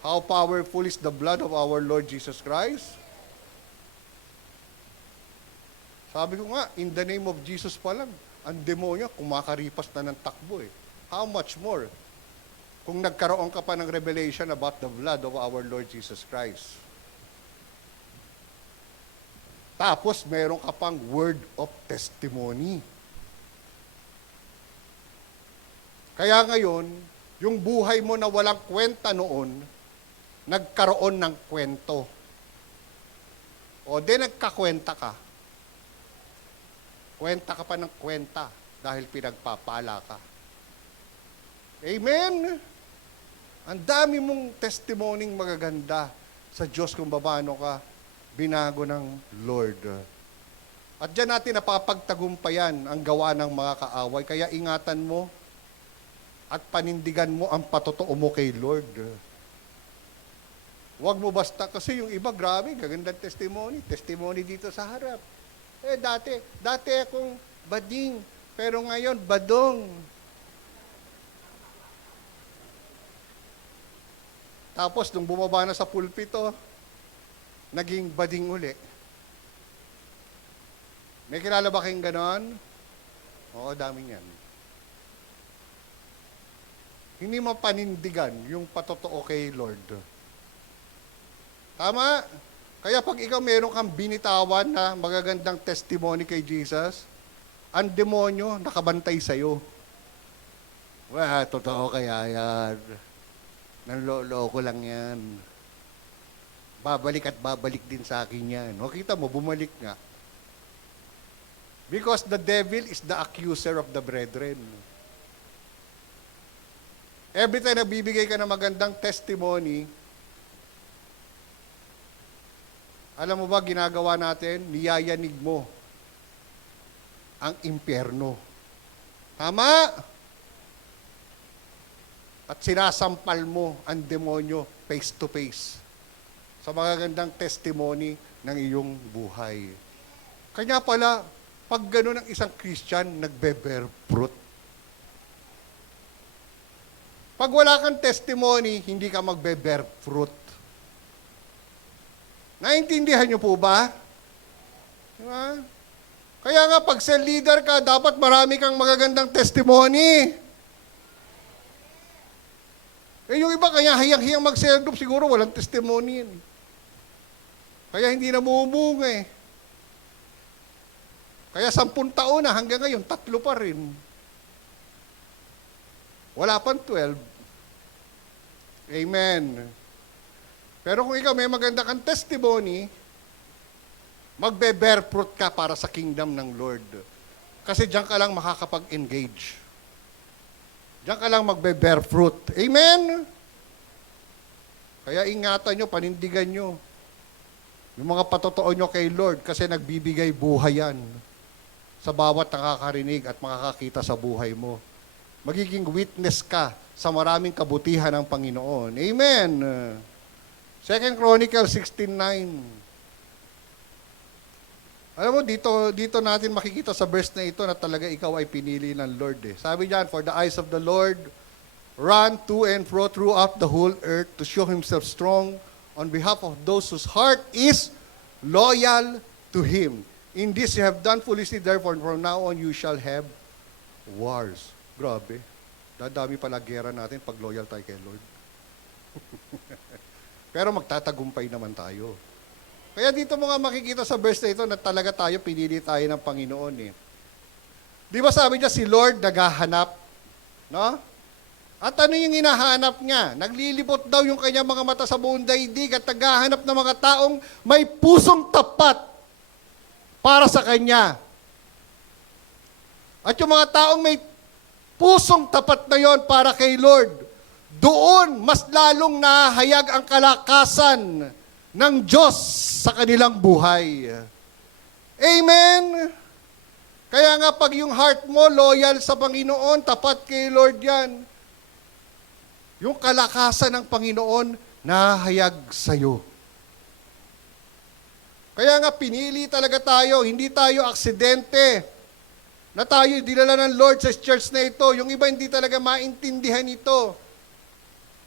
How powerful is the blood of our Lord Jesus Christ? Sabi ko nga, in the name of Jesus pa lang, ang demonyo kumakaripas na ng takbo eh. How much more kung nagkaroon ka pa ng revelation about the blood of our Lord Jesus Christ? Tapos meron ka pang word of testimony. Kaya ngayon, yung buhay mo na walang kwenta noon, nagkaroon ng kwento. O di nagkakwenta ka. Kwenta ka pa ng kwenta dahil pinagpapala ka. Amen? Ang dami mong testimony magaganda sa Diyos kung paano ka binago ng Lord. At diyan natin napapagtagumpayan ang gawa ng mga kaaway. Kaya ingatan mo at panindigan mo ang patotoo mo kay Lord. Huwag mo basta, kasi yung iba, grabe, gagandang testimony. Testimony dito sa harap. Dati akong bading, pero ngayon, badong. Tapos, nung bumaba na sa pulpito, naging bading uli. May kilala ba kayong ganon? Oo, daming yan. Hindi mapanindigan yung patotoo kay Lord. Tama? Kaya pag ikaw meron kang binitawan na magagandang testimony kay Jesus, ang demonyo nakabantay sa'yo. Wah, totoo kaya yan. Nanloloko lang yan. Babalik at babalik din sa akin yan. O kita mo, bumalik nga. Because the devil is the accuser of the brethren. Every time nagbibigay ka ng magandang testimony, alam mo ba, ginagawa natin, niyayanig mo ang impyerno. Tama? At sinasampal mo ang demonyo face to face sa magagandang testimony ng iyong buhay. Kanya pala, pag gano'n ang isang Christian, nagbe-bear fruit. Pag wala kang testimony, hindi ka magbe-bear fruit. Naintindihan niyo po ba? Diba? Kaya nga, pag cell leader ka, dapat marami kang magagandang testimony. Eh, yung iba, kaya hiyang-hiyang mag-cell group, siguro walang testimony yun. Kaya hindi na bumumunga eh. Kaya 10 taon na, hanggang ngayon, 3 pa rin. Wala pang 12. Amen. Pero kung ikaw may maganda kang testimony, magbe-bear fruit ka para sa kingdom ng Lord. Kasi diyan ka lang makakapag-engage. Diyan ka lang magbe-bear fruit. Amen? Kaya ingatan nyo, panindigan nyo yung mga patotoo nyo kay Lord kasi nagbibigay buhay yan sa bawat nakakarinig at makakakita sa buhay mo. magiging witness ka sa maraming kabutihan ng Panginoon. Amen. 2 Chronicles 16:9. Alam mo, dito natin makikita sa verse na ito na talaga ikaw ay pinili ng Lord. Sabi diyan, for the eyes of the Lord run to and fro throughout the whole earth to show Himself strong on behalf of those whose heart is loyal to Him. In this you have done foolishly, therefore from now on you shall have wars. Grabe. Dadami pala gera natin pag loyal tayo kay Lord. Pero magtatagumpay naman tayo. Kaya dito mo nga makikita sa verse na ito na talaga tayo, pinili tayo ng Panginoon eh. Di ba sabi niya si Lord naghahanap? No? At ano yung hinahanap niya? Naglilibot daw yung kanyang mga mata sa buong daigdig at naghahanap ng mga taong may pusong tapat para sa Kanya. At yung mga taong may pusong tapat na yon para kay Lord, doon mas lalong nahayag ang kalakasan ng Diyos sa kanilang buhay. Amen? Kaya nga pag yung heart mo loyal sa Panginoon, tapat kay Lord yan, yung kalakasan ng Panginoon nahayag sa'yo. Kaya nga pinili talaga tayo, hindi tayo aksidente na tayo dinala ng Lord sa church na ito. Yung iba hindi talaga maintindihan ito.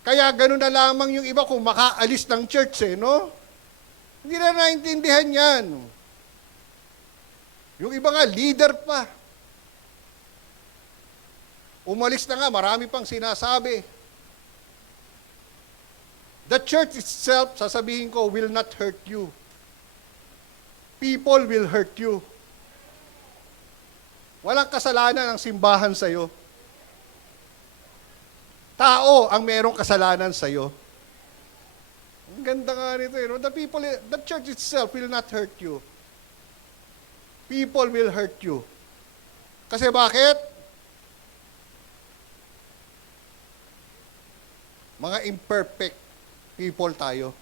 Kaya gano'n na lamang yung iba kung makaalis ng church no? Hindi na naintindihan yan. Yung iba nga, leader pa. Umalis na nga, marami pang sinasabi. The church itself, sasabihin ko, will not hurt you. People will hurt you. Walang kasalanan ang simbahan sa'yo. Tao ang merong kasalanan sa'yo. Ang ganda nga nito. The church itself will not hurt you. People will hurt you. Kasi bakit? Mga imperfect people tayo.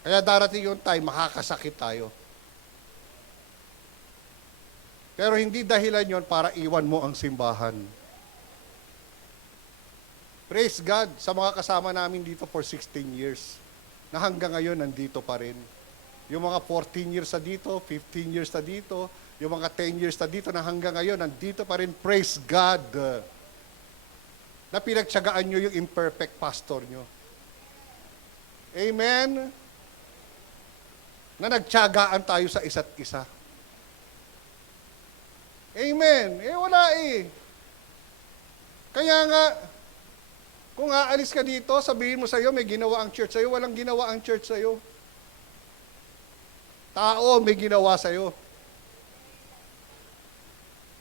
Kaya darating yung time, makakasakit tayo. Pero hindi dahilan yon para iwan mo ang simbahan. Praise God sa mga kasama namin dito for 16 years na hanggang ngayon nandito pa rin. Yung mga 14 years na dito, 15 years na dito, yung mga 10 years na dito na hanggang ngayon nandito pa rin. Praise God na pinagtiyagaan nyo yung imperfect pastor nyo. Amen? Na nagtiyagaan tayo sa isa't isa. Amen? Wala eh. Kaya nga, kung aalis ka dito, sabihin mo sa'yo, may ginawa ang church sa'yo. Walang ginawa ang church sa'yo. Tao may ginawa sa'yo.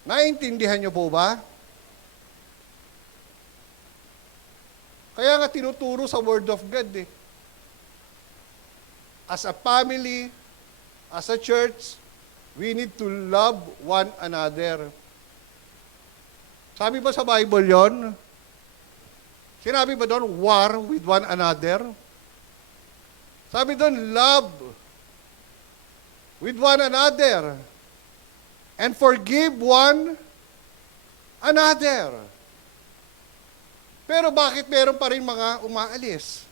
Naintindihan niyo po ba? Kaya nga tinuturo sa Word of God eh. As a family, as a church, we need to love one another. Sabi ba sa Bible yon? Sinabi ba doon, war with one another? Sabi doon, love with one another and forgive one another. Pero bakit meron pa rin mga umaalis?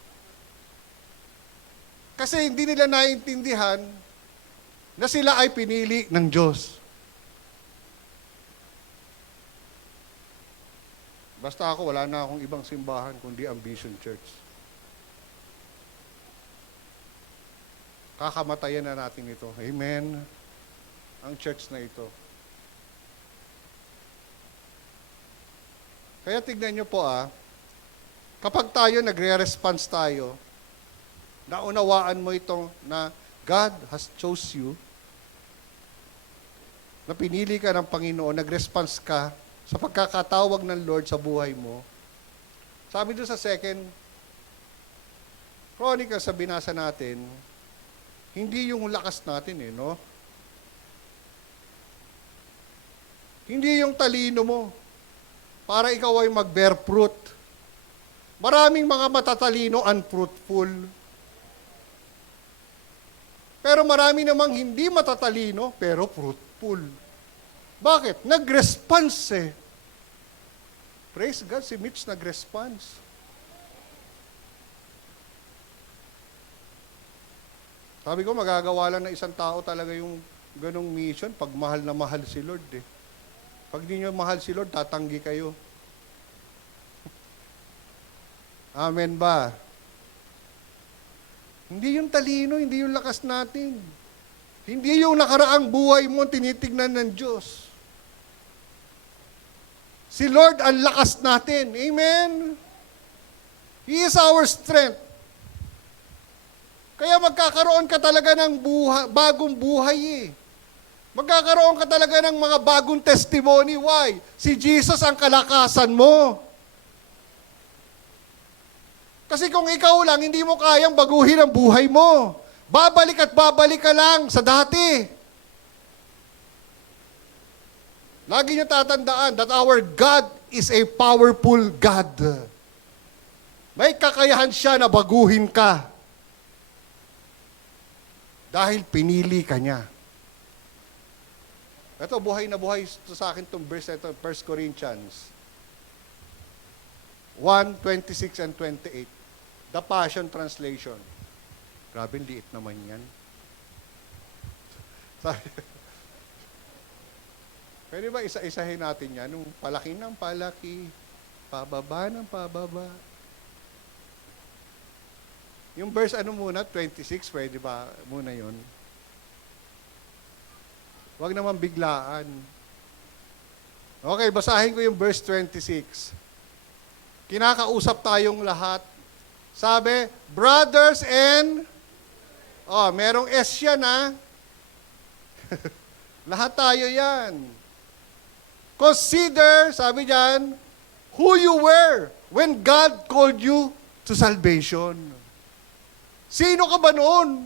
Kasi hindi nila naintindihan na sila ay pinili ng Diyos. Basta ako, wala na akong ibang simbahan kundi ang Vision Church. Kakamatayan na natin ito. Amen. Ang church na ito. Kaya tignan nyo po kapag tayo nagre-response tayo, naunawaan mo itong na God has chose you, na pinili ka ng Panginoon, nag-response ka sa pagkakatawag ng Lord sa buhay mo. Sabi doon sa 2 Chronicles sa binasa natin, hindi yung lakas natin no? Hindi yung talino mo para ikaw ay mag-bear fruit. Maraming mga matatalino unfruitful. Pero marami namang hindi matatalino pero fruitful. Bakit? Nag-response Praise God, si Mitch nag-response. Sabi ko, magagawa lang ng isang tao talaga yung ganong mission pag mahal na mahal si Lord eh. Pag di nyo mahal si Lord, tatanggi kayo. Amen ba? Hindi yung talino, hindi yung lakas natin. Hindi yung nakaraang buhay mo tinitignan ng Diyos. Si Lord ang lakas natin. Amen? He is our strength. Kaya magkakaroon ka talaga ng bagong buhay eh. Magkakaroon ka talaga ng mga bagong testimony. Why? Si Jesus ang kalakasan mo. Kasi kung ikaw lang, hindi mo kayang baguhin ang buhay mo. Babalik at babalik ka lang sa dati. Lagi niyo tatandaan that our God is a powerful God. May kakayahan siya na baguhin ka. Dahil pinili ka niya. Ito, buhay na buhay ito sa akin itong verse ito, 1 Corinthians 1:26 and 28. The Passion Translation. Grabe, liit naman yan. Pwede ba isa-isahin natin yan? Nung palaki ng palaki, pababa ng pababa. Yung verse ano muna, 26, pwede ba muna yun? Huwag naman biglaan. Okay, basahin ko yung verse 26. Kinakausap tayong lahat. Sabi, brothers and, merong S yan ha. Lahat tayo yan. Consider, sabi diyan, who you were when God called you to salvation. Sino ka ba noon?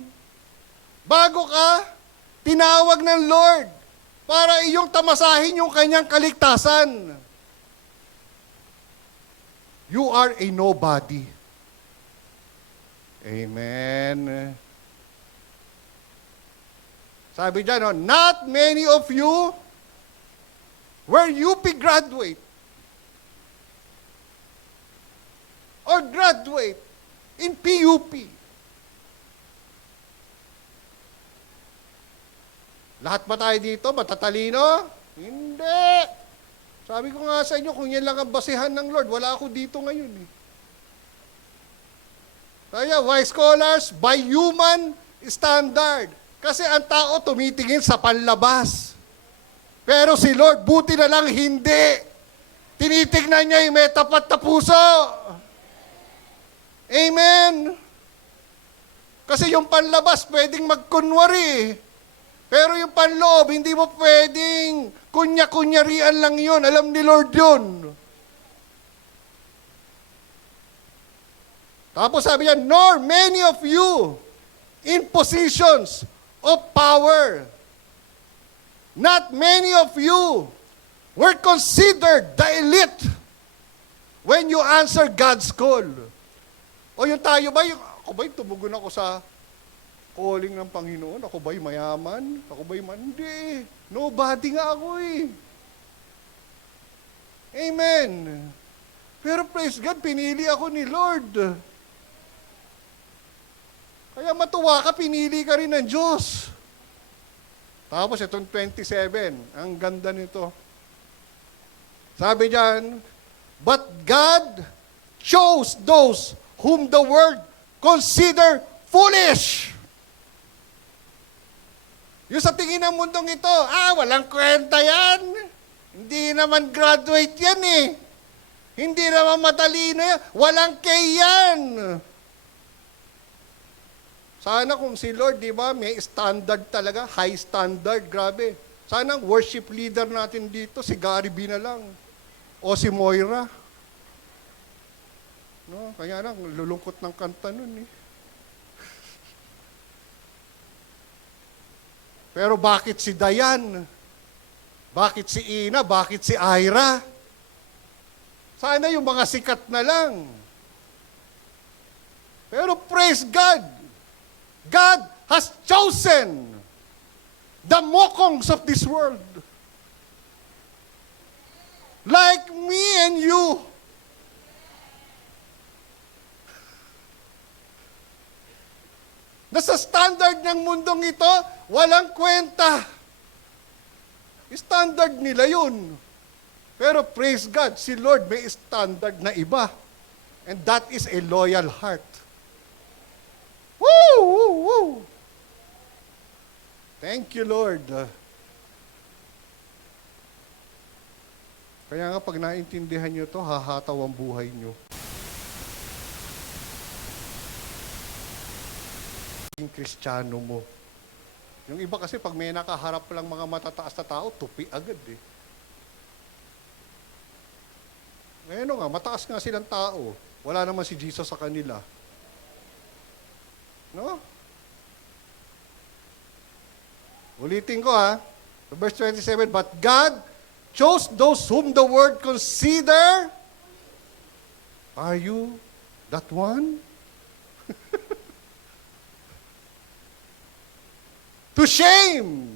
Bago ka, tinawag ng Lord para iyong tamasahin yung kanyang kaligtasan. You are a nobody. Amen. Sabi dyan, not many of you were UP graduate or graduate in PUP. Lahat ba tayo dito matatalino? Hindi. Sabi ko nga sa inyo, kung yan lang ang basihan ng Lord, wala ako dito ngayon eh. Kaya, wise scholars, by human standard. Kasi ang tao tumitingin sa panlabas. Pero si Lord, buti na lang hindi. Tinitignan niya yung may tapat na puso. Amen. Kasi yung panlabas, pwedeng magkunwari. Pero yung panloob, hindi mo pwedeng kunya-kunyarian lang yun. Alam ni Lord yun. Tapos sabi niya, nor many of you in positions of power. Not many of you were considered the elite when you answer God's call. O yung tayo ba, ako ba'y tumugon ako sa calling ng Panginoon? Ako ba'y mayaman? Ako ba'y hindi? Nobody nga ako eh. Amen. Pero praise God, pinili ako ni Lord. Kaya matuwa ka, pinili ka rin ng Diyos. Tapos itong 27, ang ganda nito. Sabi diyan, but God chose those whom the world consider foolish. Yung sa tingin ng mundong ito, walang kwenta yan. Hindi naman graduate yan eh. Hindi naman matalino yan. Walang K yan. Sana kung si Lord, di ba, may standard talaga, high standard, grabe. Sana ang worship leader natin dito, si Gary B na lang. O si Moira. No, kaya lang, lulungkot ng kanta nun eh. Pero bakit si Dayan? Bakit si Ina? Bakit si Ira? Sana yung mga sikat na lang. Pero praise God! God has chosen the mokongs of this world. Like me and you. na sa standard ng mundong ito, walang kwenta. Standard nila yun. Pero praise God, si Lord may standard na iba. And that is a loyal heart. Woo! Woo! Woo! Thank you, Lord. Kaya nga pag naintindihan nyo to, hahataw ang buhay nyo. Yung Kristiyano mo. Yung iba kasi pag may nakaharap lang mga matataas na tao, tupi agad eh. Ngayon nga, mataas nga silang tao. Wala naman si Jesus sa kanila. No? Ulitin ko ha. Verse 27, but God chose those whom the world consider. Are you that one? To shame.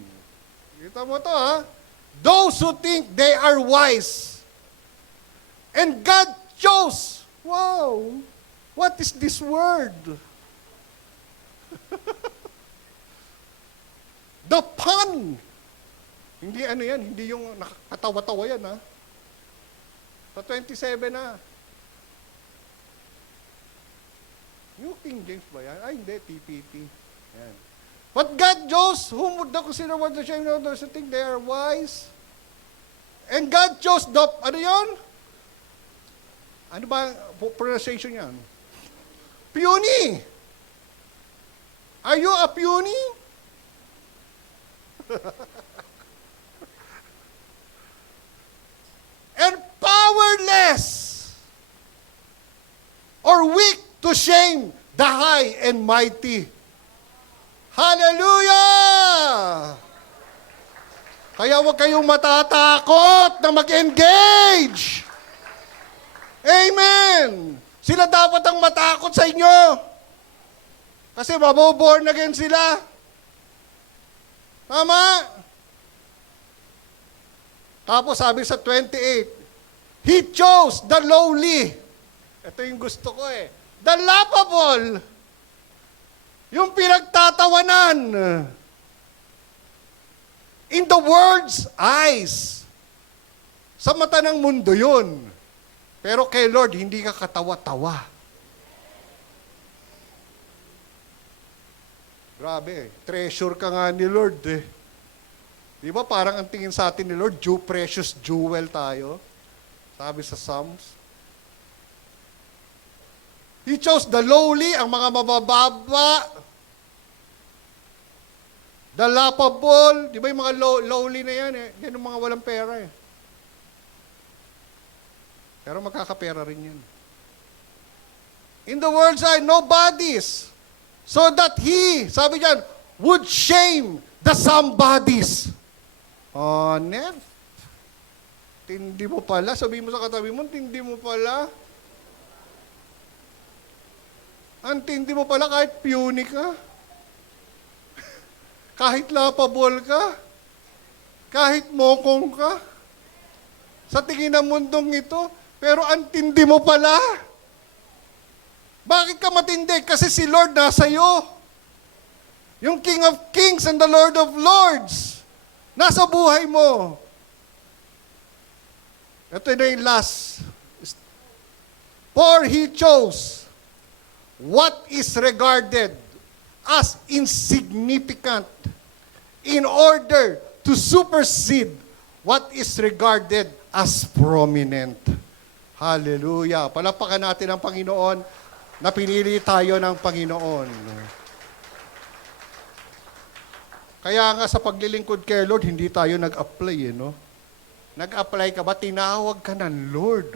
Kita mo to ha. Those who think they are wise. And God chose. Wow. What is this word? The pun. Hindi ano yan, hindi yung nakakatawa-tawa yan ha. Sa 27 na. New King James ba yan? Ay hindi, TPT. Yan. But God chose whom would not consider what the shame of those who think they are wise. And God chose the, ano yun? Ano ba pronunciation yan? Puny. Are you a puny? And powerless or weak to shame the high and mighty. Hallelujah! Kaya huwag kayong matatakot na mag-engage. Amen! Sila dapat ang matakot sa inyo. Kasi maboborn again sila. Tama? Tapos sabi sa 28, He chose the lowly. Ito yung gusto ko eh. The laughable. Yung pinagtatawanan. In the world's eyes. Sa mata ng mundo yun. Pero kay Lord, hindi ka katawa-tawa. Grabe, treasure ka nga ni Lord eh. Di ba parang ang tingin sa atin ni Lord, precious jewel tayo. Sabi sa Psalms. He chose the lowly, ang mga mabababa. The laughable. Di ba yung mga lowly na yan eh? Yan yung mga walang pera eh. Pero magkakapera rin yan. In the world's eye, nobodies. So that He, sabi diyan, would shame the somebodies. Oh, Nef. Tindi mo pala. Sabihin mo sa katabi mo, tindi mo pala. Ang tindi mo pala kahit puny ka. Kahit lapabol ka. Kahit mokong ka. Sa tingin ng mundong ito, pero ang tindi mo pala. Bakit ka matindi? Kasi si Lord nasa iyo. Yung King of Kings and the Lord of Lords. Nasa buhay mo. Ito na yung last. For He chose what is regarded as insignificant in order to supersede what is regarded as prominent. Hallelujah. Palapakan natin ang Panginoon na pinili tayo ng Panginoon. Kaya nga sa paglilingkod kay Lord, hindi tayo nag-apply, no? Nag-apply ka ba? Tinawag ka ng Lord.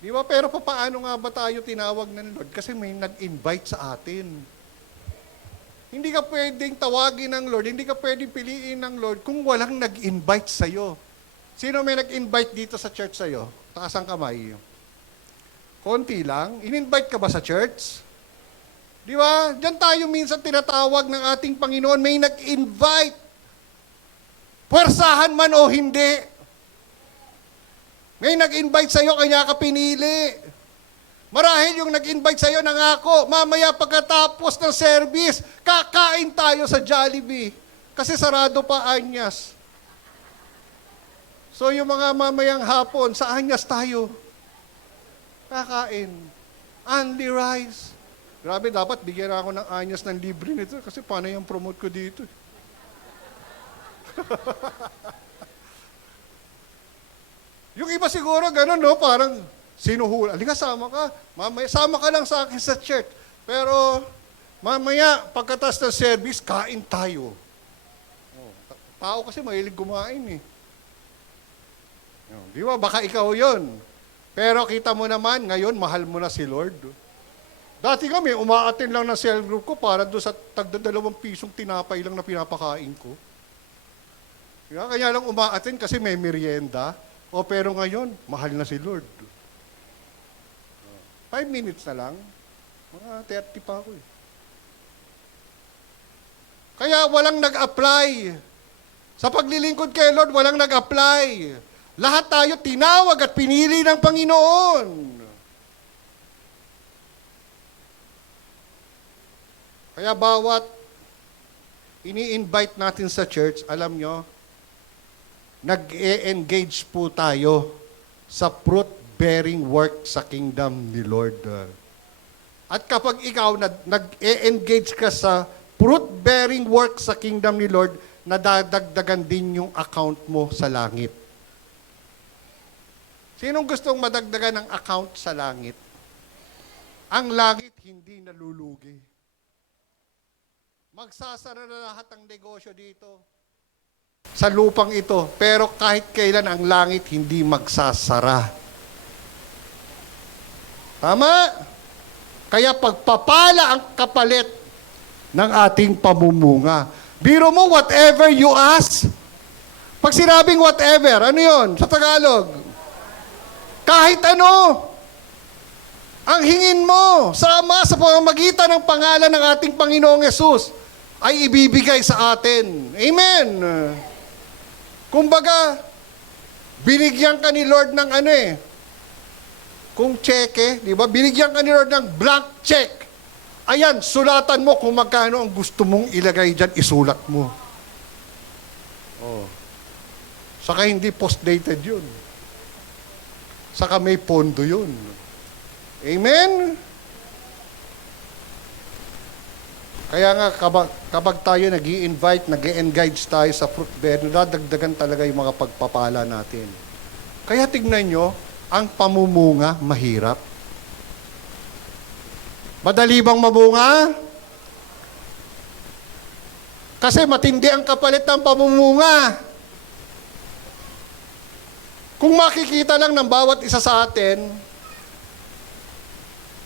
Di ba? Pero paano nga ba tayo tinawag ng Lord? Kasi may nag-invite sa atin. Hindi ka pwedeng tawagin ng Lord, hindi ka pwedeng piliin ng Lord kung walang nag-invite sa'yo. Sino may nag-invite dito sa church sa'yo? Taas ang kamay. Konti lang. In-invite ka ba sa church? Di ba? Diyan tayo minsan tinatawag ng ating Panginoon, may nag-invite. Puwersahan man o hindi. May nag-invite sa'yo, kanya ka pinili. Marahil yung nag-invite sa'yo nangako, mamaya pagkatapos ng service, kakain tayo sa Jollibee. Kasi sarado pa Anyas. So yung mga mamayang hapon, sa Anyas tayo. Kakain. Only rice. Grabe, dapat bigyan ako ng Anyas ng libre nito kasi paano yung promote ko dito? Yung iba siguro ganun, no? Parang sinuhula. Halika, sama ka. Mamaya, sama ka lang sa akin sa church. Pero mamaya, pagkatas ng service, kain tayo. Oh, tao kasi mahilig kumain eh. Oh, di ba? Baka ikaw yon. Pero kita mo naman, ngayon, mahal mo na si Lord. Dati kami, umaatin lang ng cell group ko para doon sa tagda 2 pisong tinapay lang na pinapakain ko. Kaya lang umaatin kasi may merienda. O pero ngayon, mahal na si Lord. 5 minutes na lang. Mga 30 pa ako eh. Kaya walang nag-apply. Sa paglilingkod kay Lord, walang nag-apply. Lahat tayo tinawag at pinili ng Panginoon. Kaya bawat ini-invite natin sa church, alam nyo, nag-e-engage po tayo sa fruit-bearing work sa kingdom ni Lord. At kapag ikaw nag-e-engage ka sa fruit-bearing work sa kingdom ni Lord, nadadagdagan din yung account mo sa langit. Sinong gustong madagdagan ng account sa langit? Ang langit hindi nalulugi. Magsasara na lahat ng negosyo dito sa lupang ito, pero kahit kailan ang langit hindi magsasara. Tama? Kaya pagpapala ang kapalit ng ating pamumunga. Biro mo, whatever you ask. Pag sinabing whatever, ano yon sa Tagalog? Kahit ano. Ang hingin mo sa Ama sa pamamagitan ng pangalan ng ating Panginoong Yesus ay ibibigay sa atin. Amen. Kumbaga, binigyan ka ni Lord ng ano eh, kung cheque, di ba? Binigyan ka ni Lord ng blank check. Ayan, sulatan mo kung magkano ang gusto mong ilagay dyan, isulat mo. Oh. Saka hindi post-dated yun. Saka may pondo yun. Amen? Kaya nga, kapag tayo nag-i-invite, nag-i-engage tayo sa fruit bearing, nadagdagan talaga yung mga pagpapala natin. Kaya tignan nyo, ang pamumunga, mahirap. Madali bang mamunga? Kasi matindi ang kapalit ng pamumunga. Kung makikita lang ng bawat isa sa atin,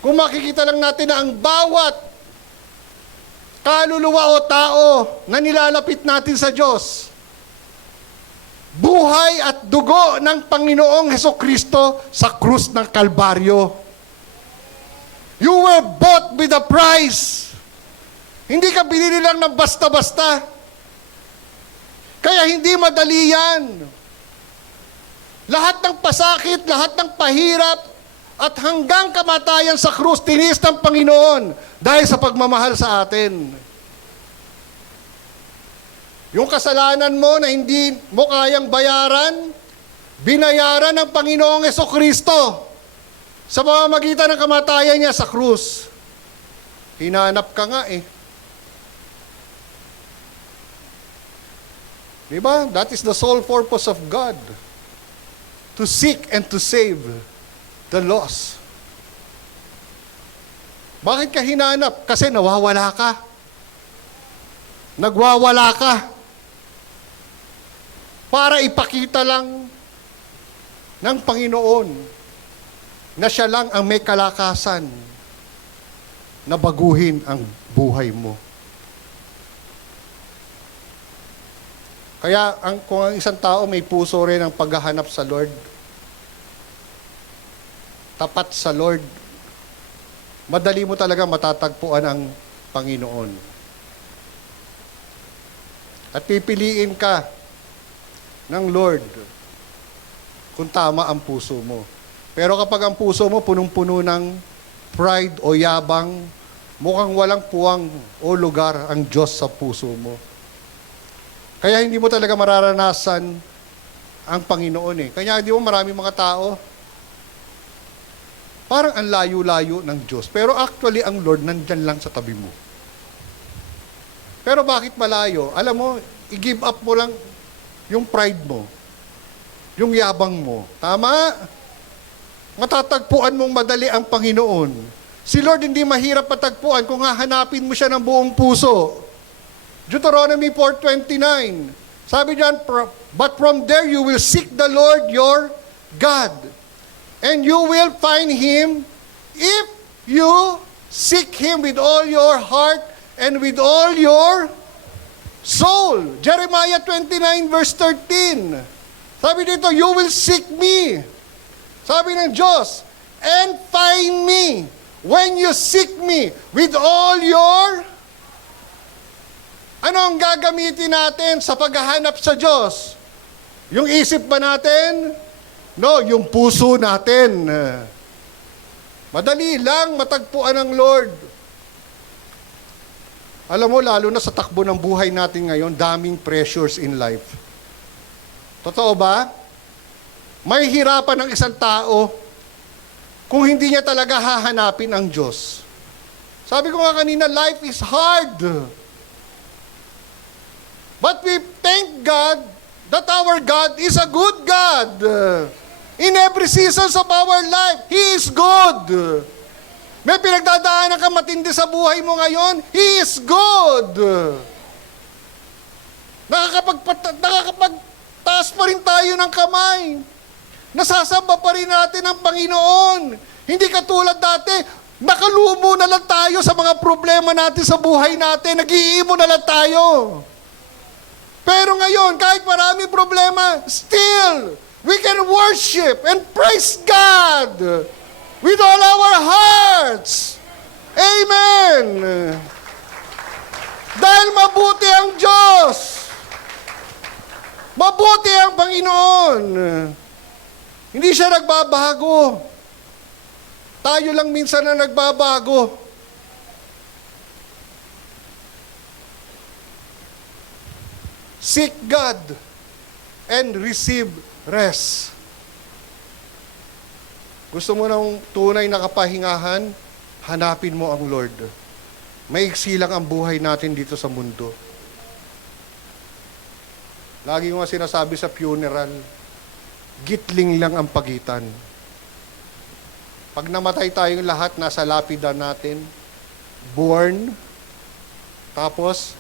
kung makikita lang natin na ang bawat kaluluwa o tao na nilalapit natin sa Diyos, buhay at dugo ng Panginoong Hesukristo sa krus ng Kalbaryo. You were bought with a price. Hindi ka binili lang ng basta-basta. Kaya hindi madali yan. Lahat ng pasakit, lahat ng pahirap, at hanggang kamatayan sa krus, tinis ng Panginoon dahil sa pagmamahal sa atin. Yung kasalanan mo na hindi mo kayang bayaran, binayaran ng Panginoong Hesukristo sa pamamagitan ng kamatayan niya sa krus. Hinanap ka nga eh. Diba? That is the sole purpose of God. To seek and to save the lost. Bakit ka hinanap? Kasi nawawala ka. Nagwawala ka. Para ipakita lang ng Panginoon na siya lang ang may kalakasan na baguhin ang buhay mo. Kaya kung ang isang tao may puso rin ang paghahanap sa Lord, tapat sa Lord, madali mo talaga matatagpuan ang Panginoon. At pipiliin ka ng Lord kung tama ang puso mo. Pero kapag ang puso mo punong-puno ng pride o yabang, mukhang walang puwang o lugar ang Diyos sa puso mo. Kaya hindi mo talaga mararanasan ang Panginoon eh. Kaya di mo maraming mga tao, parang ang layo-layo ng Diyos. Pero actually, ang Lord nandyan lang sa tabi mo. Pero bakit malayo? Alam mo, i-give up mo lang yung pride mo, yung yabang mo. Tama? Matatagpuan mong madali ang Panginoon. Si Lord hindi mahirap matagpuan kung hahanapin mo siya ng buong puso. Deuteronomy 4:29. Sabi diyan, but from there you will seek the Lord your God. And you will find Him if you seek Him with all your heart and with all your soul. Jeremiah 29 verse 13. Sabi dito, you will seek me. Sabi ng Diyos, and find me when you seek me with all your... Ano ang gagamitin natin sa paghahanap sa Diyos? Yung isip ba natin? No, yung puso natin. Madali lang matagpuan ng Lord. Alam mo, lalo na sa takbo ng buhay natin ngayon, daming pressures in life. Totoo ba? May hirapan ng isang tao kung hindi niya talaga hahanapin ang Diyos. Sabi ko nga kanina, life is hard. But we thank God that our God is a good God. In every season of our life, He is good. May pinagdadaanan ka matindi sa buhay mo ngayon, He is good. Nakakapagtaas pa rin tayo ng kamay. Nasasamba pa rin natin ang Panginoon. Hindi katulad dati, nakalumo na lang tayo sa mga problema natin sa buhay natin, nag-iimo na lang tayo. Pero ngayon, kahit maraming problema, still, we can worship and praise God with all our hearts. Amen. Dahil mabuti ang Diyos. Mabuti ang Panginoon. Hindi siya nagbabago. Tayo lang minsan na nagbabago. Seek God and receive rest. Gusto mo ng tunay na kapahingahan? Hanapin mo ang Lord. Maiksi lang ang buhay natin dito sa mundo. Lagi ko nga sinasabi sa funeral, gitling lang ang pagitan. Pag namatay tayong lahat, nasa lapida natin, born, tapos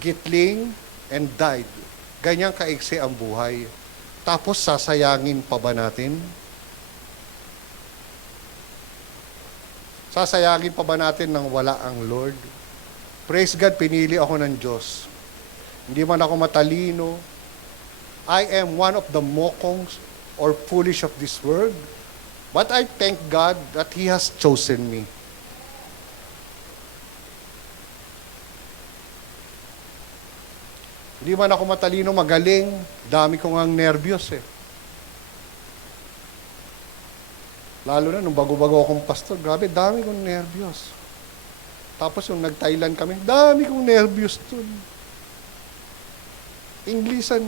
gitling, and died. Ganyan kaiksi ang buhay. Tapos sasayangin pa ba natin? Sasayangin pa ba natin nang wala ang Lord? Praise God, pinili ako ng Diyos. Hindi man ako matalino. I am one of the mokongs or foolish of this world. But I thank God that He has chosen me. Hindi man ako matalino, magaling, dami ko ngang nervyos eh. Lalo na nung bago-bago akong pastor, grabe, dami kong nervyos. Tapos yung nag-Thailand kami, dami kong nervyos dun. Inglisan.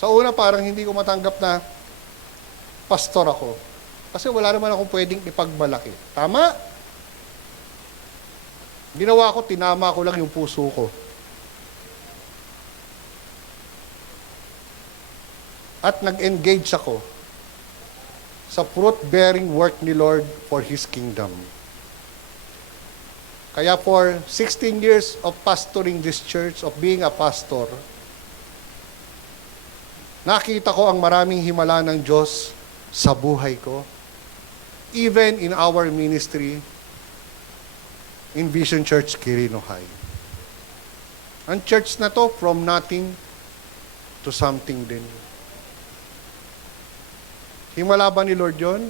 Sa una, parang hindi ko matanggap na pastor ako. Kasi wala naman akong pwedeng ipagmalaki. Tama? Ginawa ko, tinama ko lang yung puso ko. At nag-engage ako sa fruit-bearing work ni Lord for His kingdom. Kaya for 16 years of pastoring this church, of being a pastor, nakita ko ang maraming himala ng Diyos sa buhay ko. Even in our ministry, in Vision Church, Quirino High. Ang church na to, from nothing to something din. Himala ba ni Lord yun?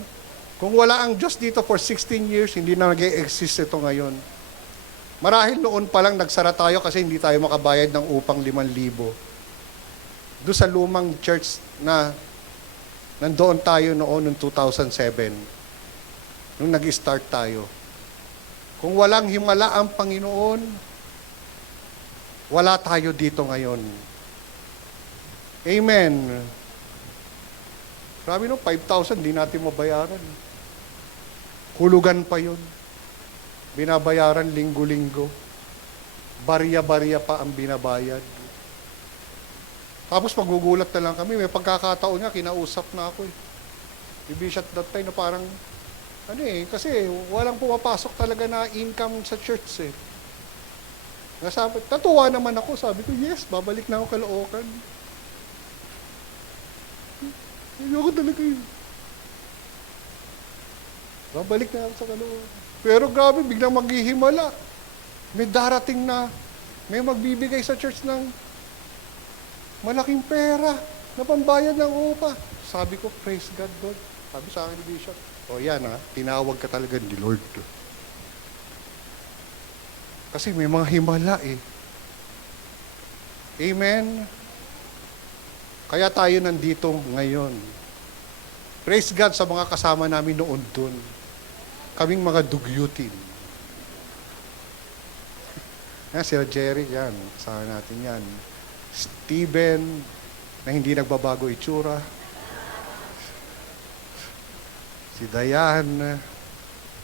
Kung wala ang Diyos dito for 16 years, hindi na nag-exist ito ngayon. Marahil noon pa lang nagsara tayo kasi hindi tayo makabayad ng upang 5,000. Doon sa lumang church na nandoon tayo noon noong 2007, nung nag-start tayo. Kung walang himala ang Panginoon, wala tayo dito ngayon. Amen. Grabe no, 5,000, di natin mabayaran. Hulugan pa yun. Binabayaran linggo-linggo. Barya-barya pa ang binabayad. Tapos magugulat na lang kami, may pagkakataon nga, kinausap na ako eh. Si Bishop that time na parang, kasi walang pumapasok talaga na income sa church eh. Nasabi, natuwa naman ako, sabi ko, yes, babalik na ako Caloocan. Ayoko talaga yun. Babalik na ako sa Caloocan. Pero grabe, biglang maghihimala. May darating na, may magbibigay sa church ng malaking pera na pambayad ng upa. Sabi ko, praise God, Lord. Sabi sa akin ni Bishop, yan tinawag ka talaga ni Lord. Kasi may mga himala eh. Amen? Kaya tayo nandito ngayon. Praise God sa mga kasama namin noon dun. Kaming mga dugyutin. Sila Jerry, yan. Kasama natin yan. Steven, na hindi nagbabago itsura. Si Dayan.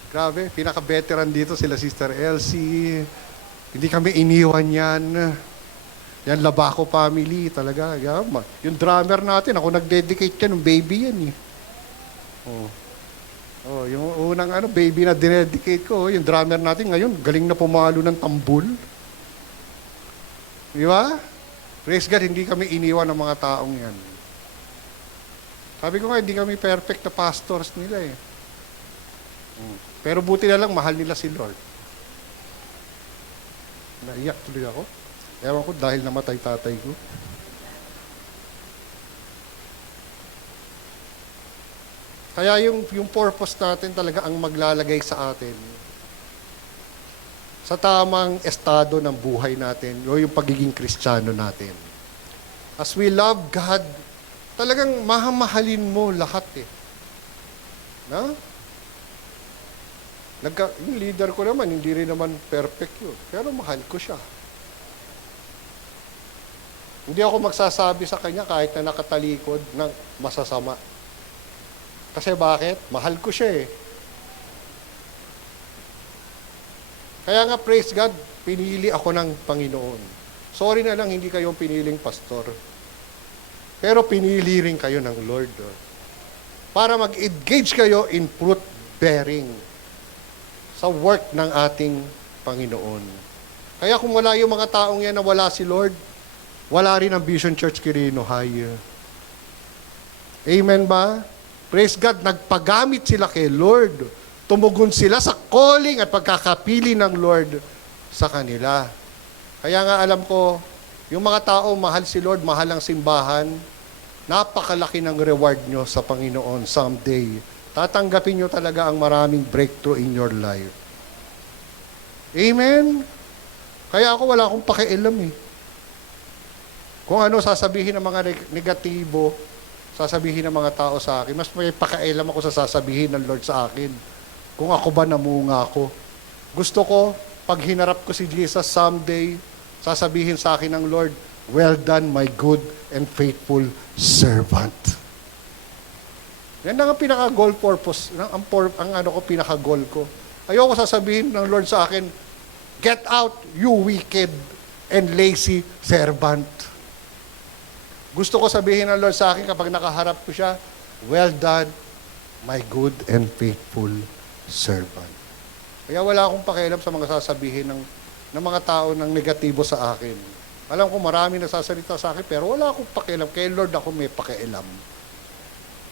Grabe, pinaka-veteran dito sila Sister Elsie. Hindi kami iniwan yan. Yan, Labaco family talaga. Yan, yung drummer natin, ako nag-dedicate yan, yung baby yan eh. Yung unang baby na dinedicate ko, yung drummer natin ngayon, galing na pumalo ng tambul. Di ba? Praise God, hindi kami iniwan ng mga taong yan. Sabi ko nga, hindi kami perfect na pastors nila eh. Pero buti na lang, mahal nila si Lord. Naiyak tuloy ako. Ewan ko, dahil namatay tatay ko. Kaya yung purpose natin talaga ang maglalagay sa atin sa tamang estado ng buhay natin o yung pagiging Kristiyano natin. As we love God, talagang mahamahalin mo lahat eh. No? Yung leader ko naman, hindi rin naman perfect yun. Pero mahal ko siya. Hindi ako magsasabi sa kanya kahit na nakatalikod ng masasama. Kasi bakit? Mahal ko siya eh. Kaya nga, praise God, pinili ako ng Panginoon. Sorry na lang, hindi kayo piniling pastor. Pero pinili rin kayo ng Lord. Para mag-engage kayo in fruit bearing sa work ng ating Panginoon. Kaya kung wala yung mga taong yan na wala si Lord, wala rin ang Vision Church Quirino High. Amen ba? Praise God, nagpagamit sila kay Lord. Tumugon sila sa calling at pagkakapili ng Lord sa kanila. Kaya nga alam ko, yung mga tao mahal si Lord, mahal ang simbahan, napakalaki ng reward nyo sa Panginoon someday. Tatanggapin nyo talaga ang maraming breakthrough in your life. Amen? Kaya ako wala akong pakialam eh. Kung ano sasabihin ng mga negatibo, sasabihin ng mga tao sa akin, mas may pakialam ako sa sasabihin ng Lord sa akin. Kung ako ba namunga ako. Gusto ko, pag hinarap ko si Jesus someday, sasabihin sa akin ng Lord, well done, my good and faithful servant. Yan ang pinaka-goal purpose, pinaka-goal ko. Ayoko sasabihin ng Lord sa akin, get out, you wicked and lazy servant. Gusto ko sabihin ng Lord sa akin kapag nakaharap ko siya, well done, my good and faithful servant. Kaya wala akong pakialam sa mga sasabihin ng mga tao ng negatibo sa akin. Alam ko marami nasasalita sa akin, pero wala akong pakialam. Kay Lord ako may pakialam.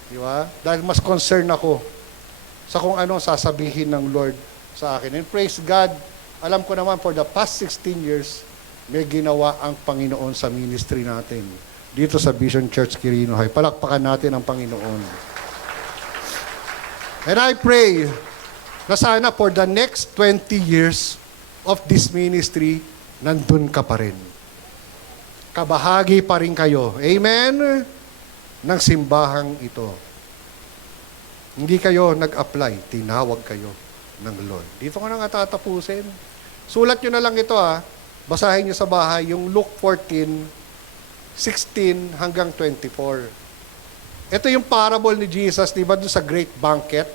Di ba? Dahil mas concerned ako sa kung ano sasabihin ng Lord sa akin. And praise God, alam ko naman for the past 16 years, may ginawa ang Panginoon sa ministry natin dito sa Vision Church Quirino High. Palakpakan natin ang Panginoon. And I pray na sana for the next 20 years of this ministry, nandun ka pa rin. Kabahagi pa rin kayo. Amen? Ng simbahang ito. Hindi kayo nag-apply, tinawag kayo ng Lord. Dito ko na nga tatapusin. Sulat nyo na lang ito Basahin nyo sa bahay yung Luke 14:16 hanggang 24. Ito yung parable ni Jesus, di ba, doon sa great banquet.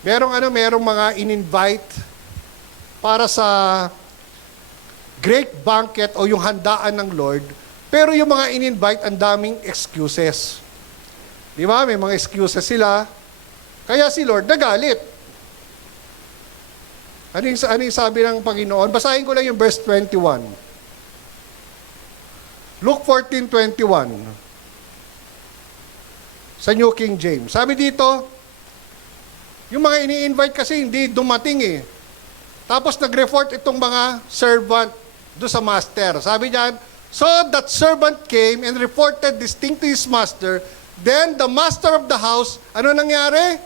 Merong mga in-invite para sa great banquet o yung handaan ng Lord, pero yung mga in-invite, ang daming excuses. Di ba? May mga excuses sila. Kaya si Lord nagalit. Ano yung sabi ng Panginoon? Basahin ko lang yung verse 21. Luke 14:21. Sa New King James. Sabi dito, yung mga ini-invite kasi hindi dumating Tapos nag-report itong mga servant do sa master. Sabi niyan, so that servant came and reported this thing to his master. Then the master of the house, ano nangyari?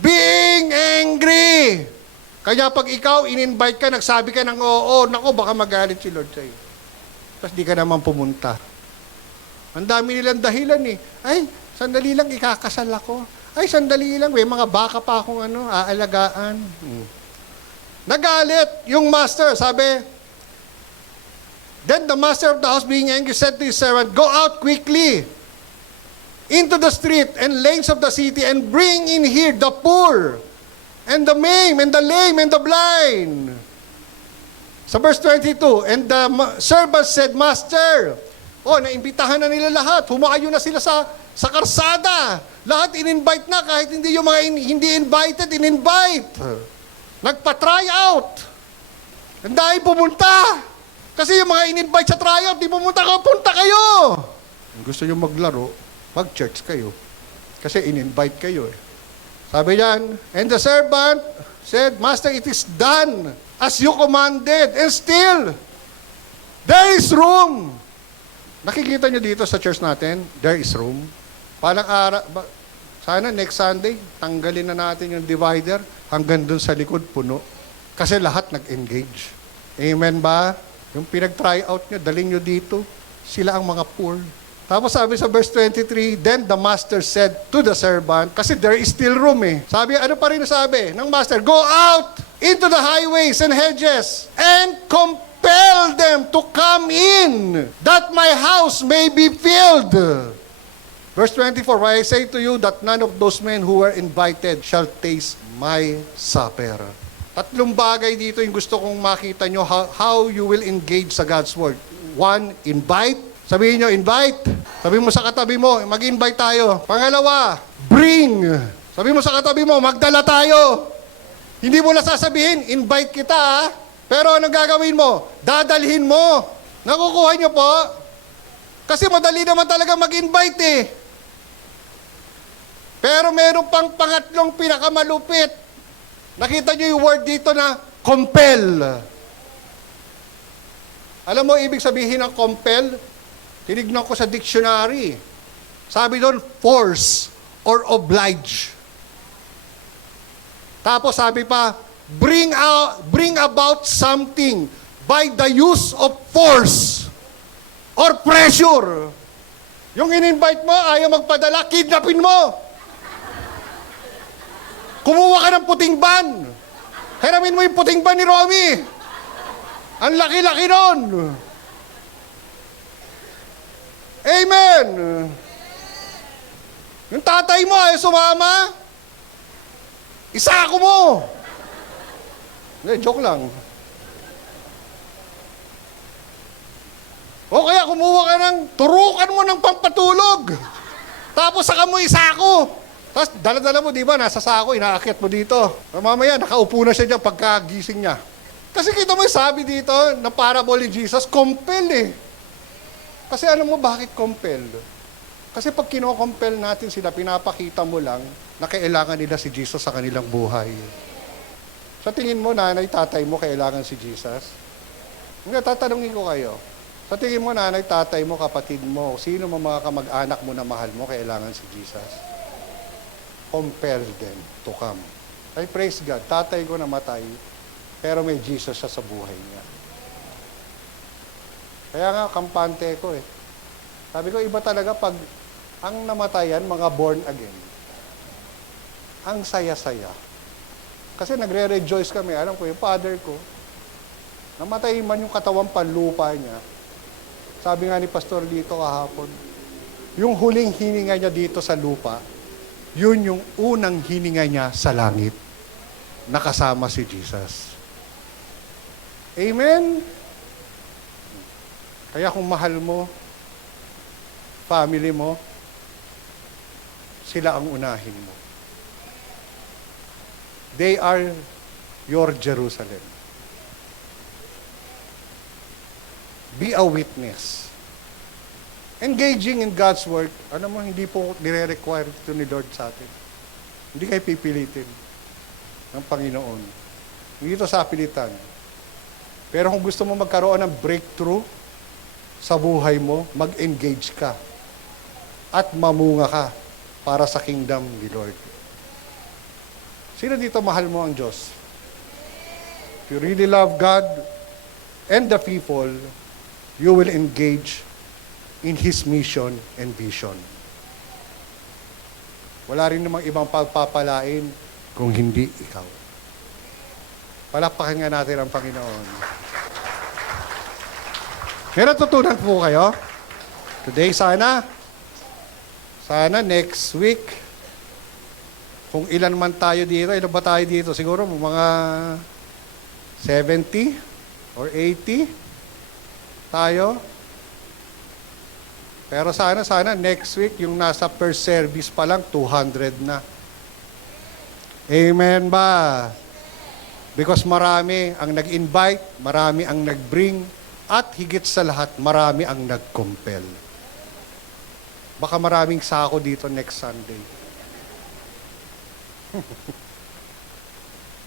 Being angry. Kaya pag ikaw, in-invite ka, nagsabi ka ng oo, nako, baka magalit si Lord sa'yo. Tapos di ka naman pumunta. Ang dami nilang dahilan Ay, sandali lang, ikakasal ako. Ay, sandali lang, may mga baka pa akong aalagaan. Nagalit yung master, sabi, then the master of the house being angry said to his servant, go out quickly into the street and lanes of the city and bring in here the poor and the maimed and the lame and the blind. Sa verse 22, and the servant said, Master, naimbitahan na nila lahat. Humayo na sila sa karsada. Lahat in-invite na, kahit hindi yung mga hindi invited, in-invite. Nagpa-try out. Ang dahil pumunta. Kasi yung mga in-invite sa try out, di pumunta kayo. Kung gusto nyo maglaro, mag-church kayo. Kasi in-invite kayo Sabi yan, and the servant said, Master, it is done as you commanded, and still, there is room. Nakikita nyo dito sa church natin, there is room. Sana next Sunday, tanggalin na natin yung divider hanggang dun sa likod puno. Kasi lahat nag-engage. Amen ba? Yung pinag-try out nyo, dalhin nyo dito, sila ang mga poor. Tapos sabi sa verse 23, then the master said to the servant, kasi there is still room Sabi, ano pa rin sabi ng master? Go out into the highways and hedges and compel them to come in, that my house may be filled. Verse 24, for I say to you that none of those men who were invited shall taste my supper. Tatlong bagay dito yung gusto kong makita nyo how you will engage sa God's Word. One, invite. Sabihin nyo, invite. Sabihin mo sa katabi mo, mag-invite tayo. Pangalawa, bring. Sabihin mo sa katabi mo, magdala tayo. Hindi mo na sasabihin, invite kita Pero anong gagawin mo? Dadalhin mo. Nakukuha nyo po? Kasi madali naman talaga mag-invite Pero meron pang pangatlong pinakamalupit. Nakita nyo yung word dito na compel. Alam mo, ibig sabihin ng compel? Tinignan ko sa dictionary. Sabi doon, force or oblige. Tapos sabi pa, bring about something by the use of force or pressure. Yung in-invite mo, ayaw magpadala, kidnapin mo. Kumuha ka ng puting ban. Hiramin mo yung puting ban ni Romy. Ang laki-laki nun. Amen. Yung tatay mo ay sumama, isako mo. Hindi, joke lang. O kaya kumuha ka ng, turukan mo ng pampatulog. Tapos saka mo isako. Tapos dala-dala mo, di ba, nasa sako, inaakit mo dito. Mamaya, nakaupo na siya dyan pagkagising niya. Kasi kita mo yung sabi dito, na parable ni Jesus, compel Kasi alam mo bakit compel? Kasi pag kino-compel natin sila, pinapakita mo lang na kailangan nila si Jesus sa kanilang buhay. Sa tingin mo, nanay, tatay mo, kailangan si Jesus? Hindi, tatanungin ko kayo. Sa tingin mo, nanay, tatay mo, kapatid mo, sino mga kamag-anak mo na mahal mo, kailangan si Jesus? Compel them to come. Ay, praise God, tatay ko namatay, pero may Jesus siya sa buhay niya. Kaya nga, kampante ko Sabi ko, iba talaga pag ang namatayan, mga born again. ang saya-saya. Kasi nagre-rejoice kami. Alam ko, yung father ko, namatay man yung katawang panlupa niya. Sabi nga ni Pastor dito kahapon, yung huling hininga niya dito sa lupa, yun yung unang hininga niya sa langit. Nakasama si Jesus. Amen? Kaya kung mahal mo, family mo, sila ang unahin mo. They are your Jerusalem. Be a witness. Engaging in God's work, ano mo, hindi po nire-require ito ni Lord sa atin. Hindi kayo pipilitin ng Panginoon. Hindi ito sa pilitan. Pero kung gusto mo magkaroon ng breakthrough sa buhay mo, mag-engage ka. At mamunga ka para sa kingdom ni Lord. Sino dito mahal mo ang Diyos? If you really love God and the people, you will engage in His mission and vision. Wala rin namang ibang pagpapalain kung hindi ikaw. Palakpakan nga natin ang Panginoon. May natutunan po kayo? Today, sana next week, kung ilan man tayo dito, ilan ba tayo dito? Siguro mga 70 or 80 tayo. Pero sana next week, yung nasa per service pa lang, 200 na. Amen ba? Because marami ang nag-invite, marami ang nag-bring, at higit sa lahat, marami ang nag-compel. Baka maraming sako dito next Sunday.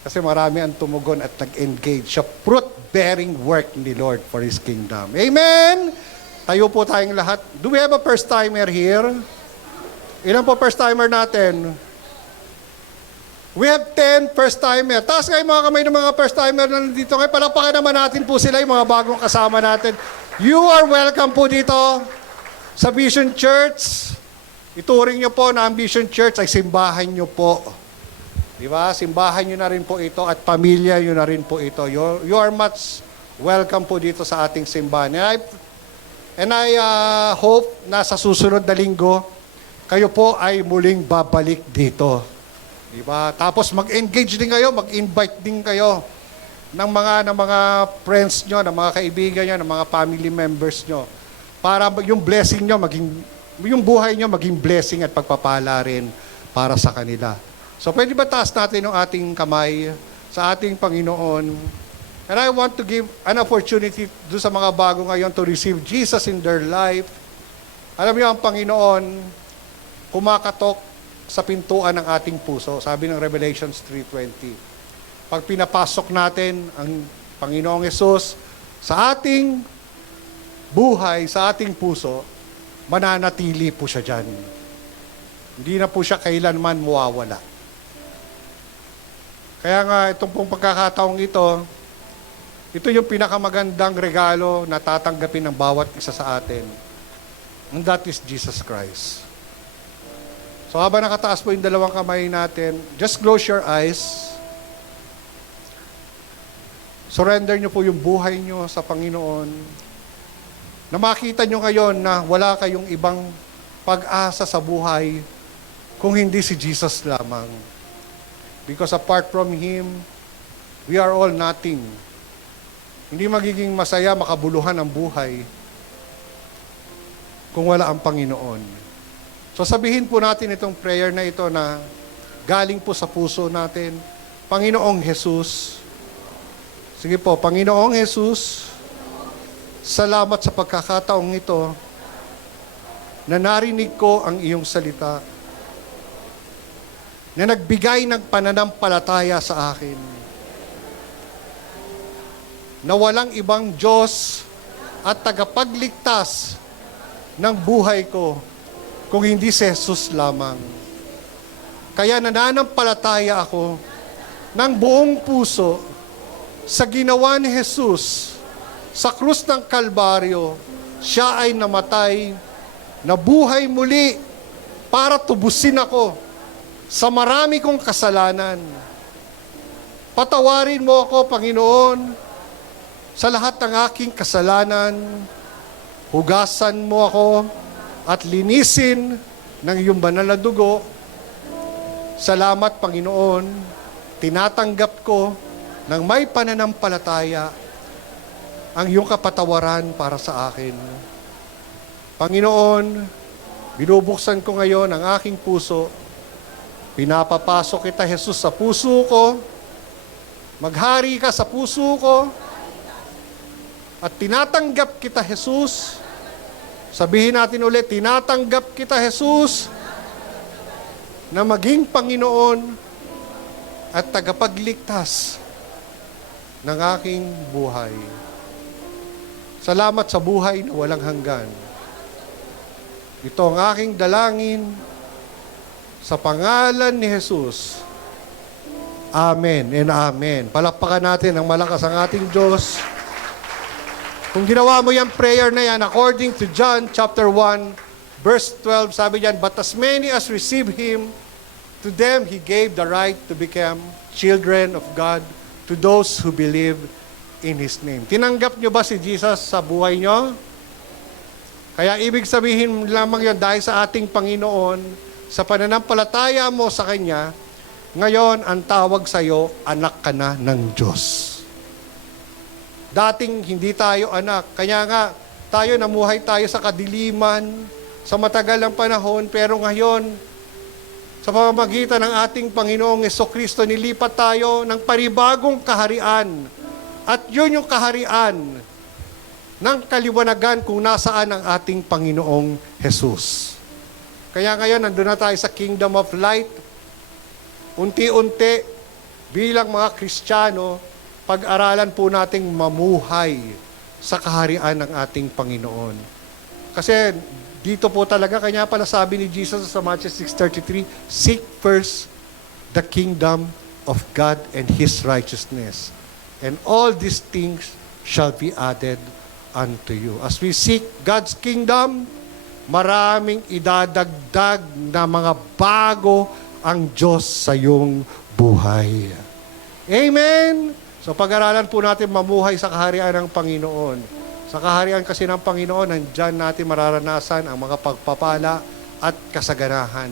Kasi marami ang tumugon at nag-engage sa fruit-bearing work ni Lord for His kingdom. Amen! Tayo po tayong lahat. Do we have a first-timer here? Ilan po first-timer natin? We have 10 first-timer. Taas kayo mga kamay ng mga first-timer na nandito. Ngayon, palakpakan naman natin po sila, yung mga bagong kasama natin. You are welcome po dito sa Vision Church. Ituring nyo po na ang Vision Church ay simbahan nyo po. Di ba? Simbahan nyo na rin po ito at pamilya nyo na rin po ito. You are much welcome po dito sa ating simbahan. And I hope na sa susunod na linggo, kayo po ay muling babalik dito. Di ba? Tapos mag-engage din kayo, mag-invite din kayo ng mga friends nyo, ng mga kaibigan nyo, ng mga family members nyo. Para yung blessing nyo, yung buhay nyo maging blessing at pagpapala rin para sa kanila. So pwede ba taas natin ang ating kamay sa ating Panginoon? And I want to give an opportunity do sa mga bago ngayon to receive Jesus in their life. Alam niyo, ang Panginoon, kumakatok sa pintuan ng ating puso. Sabi ng Revelations 3:20. Pag pinapasok natin ang Panginoong Hesus sa ating buhay, sa ating puso, mananatili po siya dyan. Hindi na po siya kailanman mawawala. Kaya nga, itong pong pagkakataong ito yung pinakamagandang regalo na tatanggapin ng bawat isa sa atin. And that is Jesus Christ. So habang nakataas po yung dalawang kamay natin, just close your eyes. Surrender nyo po yung buhay nyo sa Panginoon. Na makita nyo ngayon na wala kayong ibang pag-asa sa buhay kung hindi si Jesus lamang. Because apart from Him, we are all nothing. Hindi magiging masaya, makabuluhan ang buhay kung wala ang Panginoon. So sabihin po natin itong prayer na ito na galing po sa puso natin. Panginoong Jesus. Sige po, Panginoong Jesus, salamat sa pagkakataong ito na narinig ko ang iyong salita na nagbigay ng pananampalataya sa akin na walang ibang Diyos at tagapagligtas ng buhay ko kung hindi si Jesus lamang. Kaya nananampalataya ako ng buong puso sa ginawa ni Jesus sa krus ng Kalbaryo. Siya ay namatay, nabuhay muli para tubusin ako sa marami kong kasalanan. Patawarin mo ako, Panginoon, sa lahat ng aking kasalanan. Hugasan mo ako at linisin ng iyong banal na dugo. Salamat, Panginoon, tinatanggap ko ng may pananampalataya ang iyong kapatawaran para sa akin. Panginoon, binubuksan ko ngayon ang aking puso. Pinapapasok kita, Jesus, sa puso ko. Maghari ka sa puso ko. At tinatanggap kita, Jesus. Sabihin natin ulit, tinatanggap kita, Jesus, na maging Panginoon at tagapagligtas ng aking buhay. Salamat sa buhay na walang hanggan. Ito ang aking dalangin sa pangalan ni Jesus. Amen and amen. Palakpakan natin ang malakas ang ating Diyos. Kung ginawa mo yung prayer na yan, according to John chapter 1, verse 12, sabi diyan, "But as many as receive Him, to them He gave the right to become children of God, to those who believe in His name." Tinanggap nyo ba si Jesus sa buhay nyo? Kaya ibig sabihin lamang yun, dahil sa ating Panginoon, sa pananampalataya mo sa Kanya, ngayon ang tawag sa iyo, anak ka na ng Diyos. Dating hindi tayo anak, kaya nga tayo namuhay tayo sa kadiliman, sa matagal ng panahon, pero ngayon, sa pamamagitan ng ating Panginoong Jesucristo, nilipat tayo ng panibagong kaharian. At yun yung kaharian ng kaliwanagan kung nasaan ang ating Panginoong Jesus. Kaya ngayon, nandun na tayo sa Kingdom of Light. Unti-unti, bilang mga Kristiyano, pag-aralan po nating mamuhay sa kaharian ng ating Panginoon. Kasi dito po talaga, kanya pala sabi ni Jesus sa Matthew 6:33, "Seek first the kingdom of God and His righteousness, and all these things shall be added unto you." As we seek God's kingdom, maraming idadagdag na mga bago ang Diyos sa iyong buhay. Amen! So pag-aralan po natin mamuhay sa kaharian ng Panginoon. Sa kaharian kasi ng Panginoon, nandyan natin mararanasan ang mga pagpapala at kasaganahan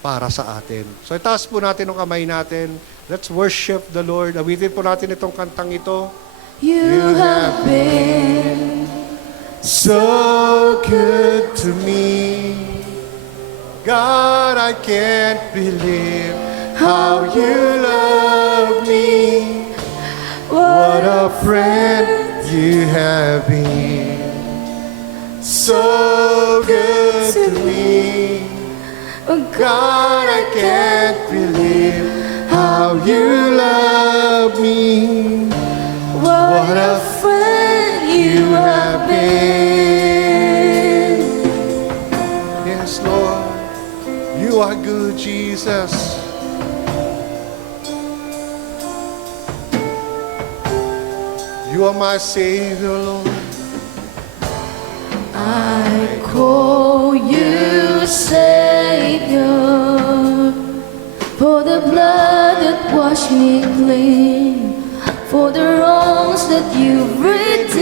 para sa atin. So itaas po natin ang kamay natin. Let's worship the Lord. Awitin po natin itong kantang ito. You have been So good to me. God, I can't believe how you love me. What a friend you have been. So good to me. oh God, I can't believe how you love me. What a friend you have been. Yes, Lord, you are good, Jesus. You are my Savior, Lord. I call you Savior, for the blood that washed me clean, for the wrongs that you've redeemed.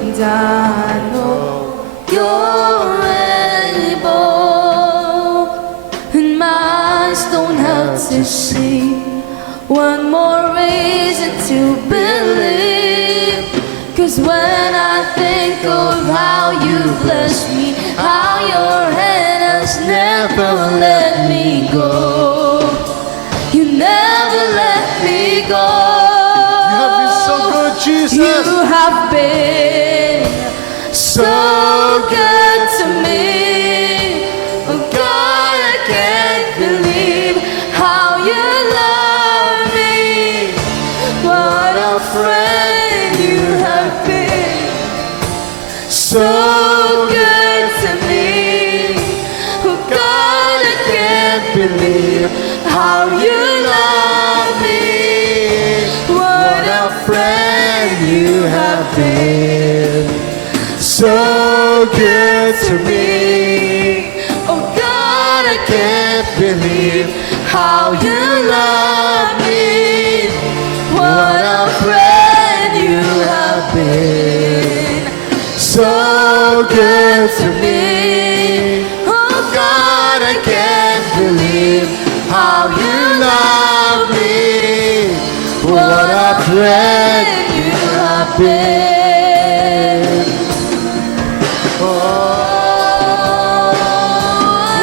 And I know you're able, and my eyes don't have to see one more reason to believe. 'Cause when I think of how you blessed me, how your hand has never let me go, you never let me go. You have been so good, Jesus. You have been so good to me. Oh God, I can't believe how you love me. What a friend you have been. So good to me. Oh God, I can't believe how you love me. What a friend you have been. So good to me. Oh God, I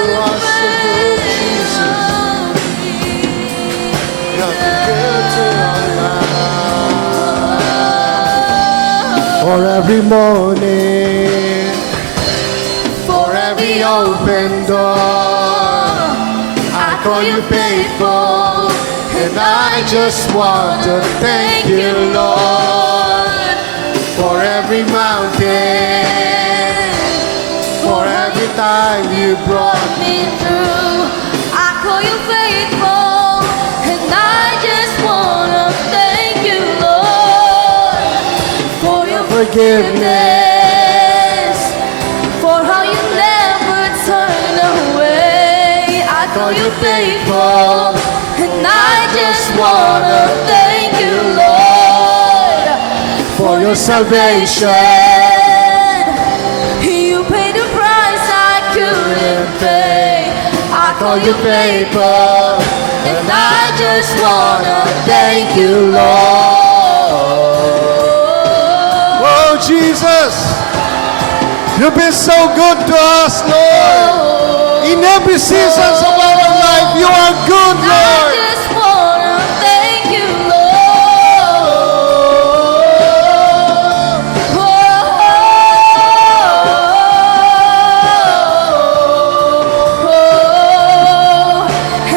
You are so good, Jesus. You're good to our life. For every morning, for every open door, I call you faithful, and I just want to thank you, Lord, for every mountain, for every time you brought me through. I call you faithful, and I just wanna thank you, Lord, for your forgiveness. for how you never turn away. I call you faithful, and I just wanna thank you, Lord, For your salvation, you paid the price I couldn't pay. I call you faithful, and I just wanna thank you, Lord. oh Jesus, you've been so good to us, Lord. In every season of our life, you are good, I Lord. just wanna thank you, Lord.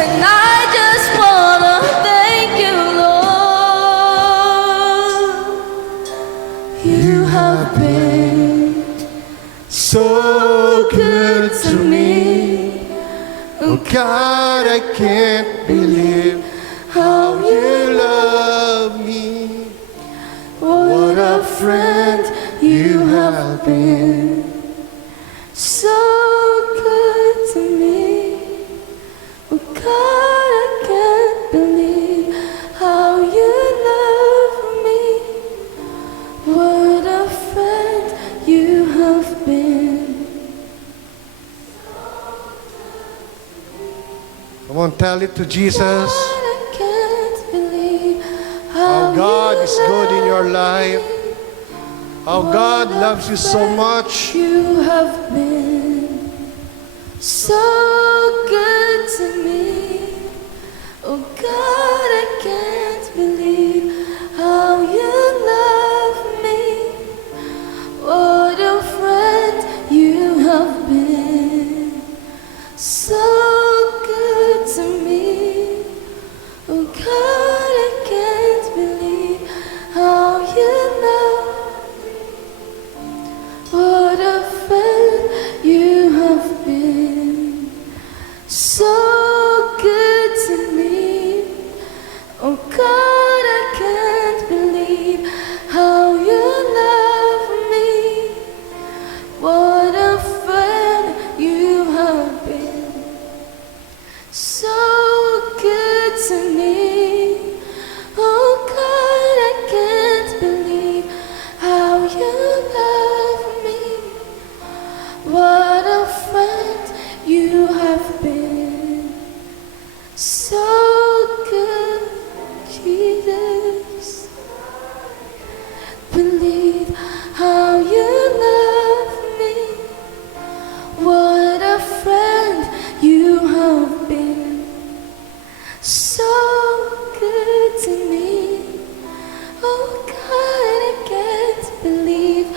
And I just wanna thank you, Lord. You have been So good to me. Oh God, I can't believe how you love me. What a friend you have been. So good to me. Oh God, I can't believe how you love me. What a friend you have been. Come on, tell it to Jesus. I can't believe How how God you is good in your life. How God loves you so much. You have been so good to me. Oh God, I can't believe how you love me. What a friend you have been. So good to me. Oh God, I can't believe how you love me. What a friend you have been. So good to me. Oh God, I can't believe how you love me. What a friend you have been. So good to me. Oh God, I can't believe how you love me. What a friend you have been. So good, Jesus. Believe how you love me. What a friend you have been. So good to me. Oh God, I can't believe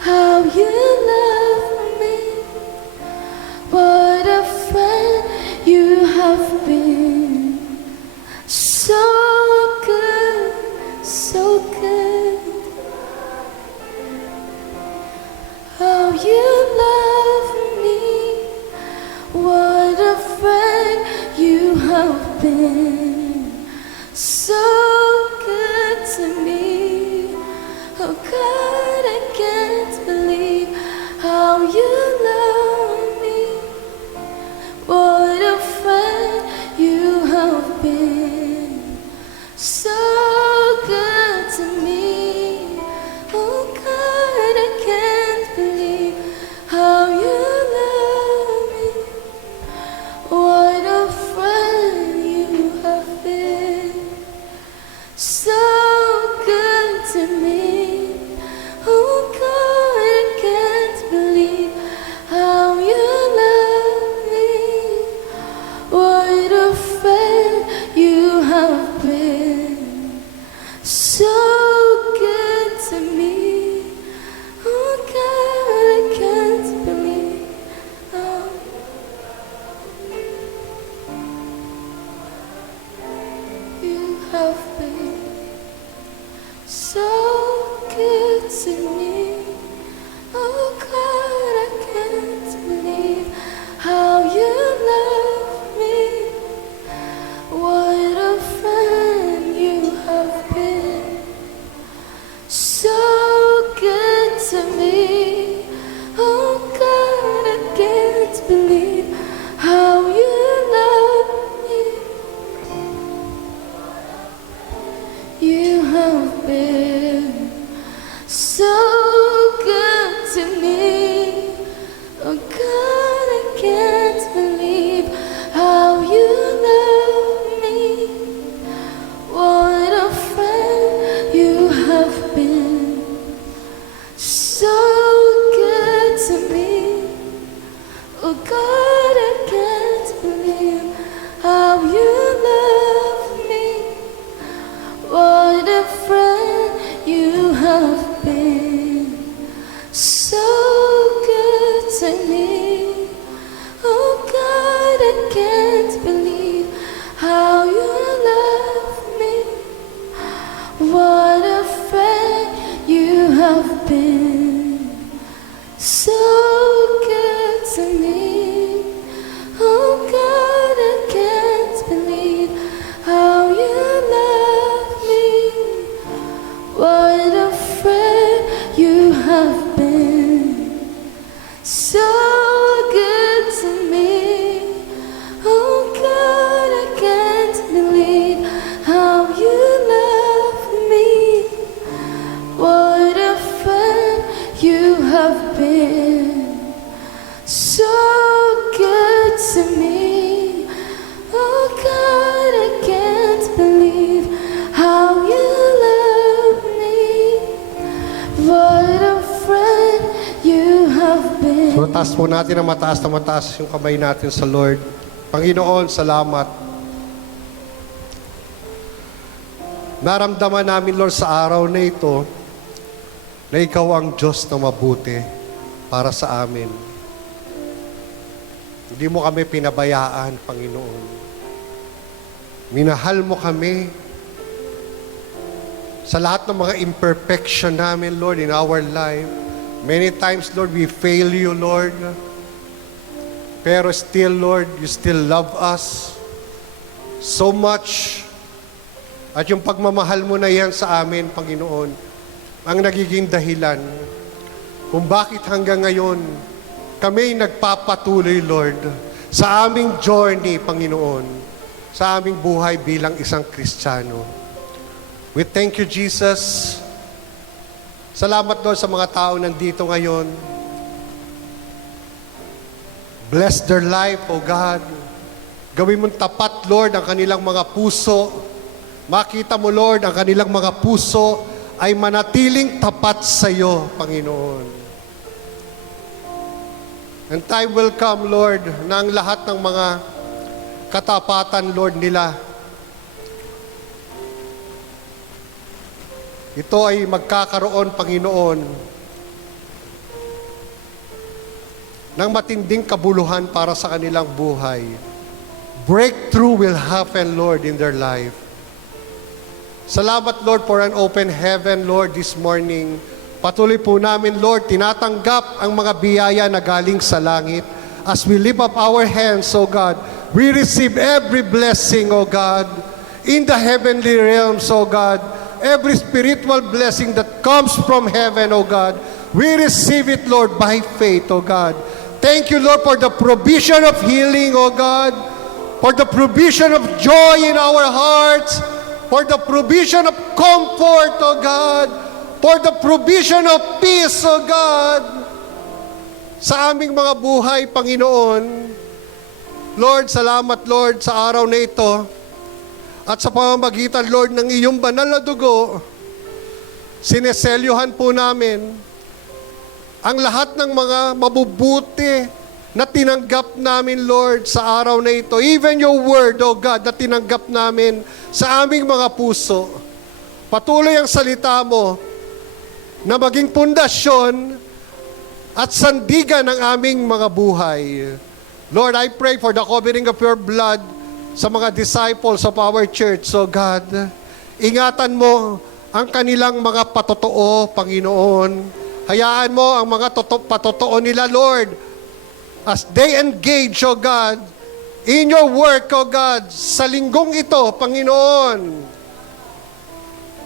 how you love me. What a friend you have been. So good, so good. How you love me. What a friend you have been. So good to me. Oh God, I can't believe how you love me. What a friend you itaas po natin ang mataas na mataas yung kamay natin sa Lord. Panginoon, salamat. Naramdaman namin, Lord, sa araw na ito, na Ikaw ang Diyos na mabuti para sa amin. Hindi mo kami pinabayaan, Panginoon. Minahal mo kami sa lahat ng mga imperfection namin, Lord, in our life. Many times, Lord, we fail you, Lord. Pero still, Lord, you still love us so much. At yung pagmamahal mo na yan sa amin, Panginoon, ang nagiging dahilan kung bakit hanggang ngayon kami nagpapatuloy, Lord, sa aming journey, Panginoon, sa aming buhay bilang isang Kristiyano. We thank you, Jesus. Salamat, Lord, sa mga tao nandito ngayon. Bless their life, O God. Gawin mong tapat, Lord, ang kanilang mga puso. Makita mo, Lord, ang kanilang mga puso ay manatiling tapat sa iyo, Panginoon. And time will come, Lord, na ang lahat ng mga katapatan, Lord, nila, ito ay magkakaroon, Panginoon, ng matinding kabuluhan para sa kanilang buhay. Breakthrough will happen, Lord, in their life. Salamat, Lord, for an open heaven, Lord, this morning. Patuloy po namin, Lord, tinatanggap ang mga biyaya na galing sa langit. As we lift up our hands, O God, we receive every blessing, O God, in the heavenly realms, O God. Every spiritual blessing that comes from heaven, O God, we receive it, Lord, by faith, O God. Thank you, Lord, for the provision of healing, O God, for the provision of joy in our hearts, for the provision of comfort, O God, for the provision of peace, O God, sa aming mga buhay, Panginoon. Lord, salamat, Lord, sa araw na ito. At sa pamamagitan, Lord, ng iyong banal na dugo, sineselyuhan po namin ang lahat ng mga mabubuti na tinanggap namin, Lord, sa araw na ito. Even your word, O God, na tinanggap namin sa aming mga puso. Patuloy ang salita mo na maging pundasyon at sandigan ng aming mga buhay. Lord, I pray for the covering of your blood sa mga disciples of our church, so God, ingatan mo ang kanilang mga patotoo, Panginoon. Hayaan mo ang mga patotoo nila, Lord, as they engage, O God, in your work, O God, sa linggong ito, Panginoon.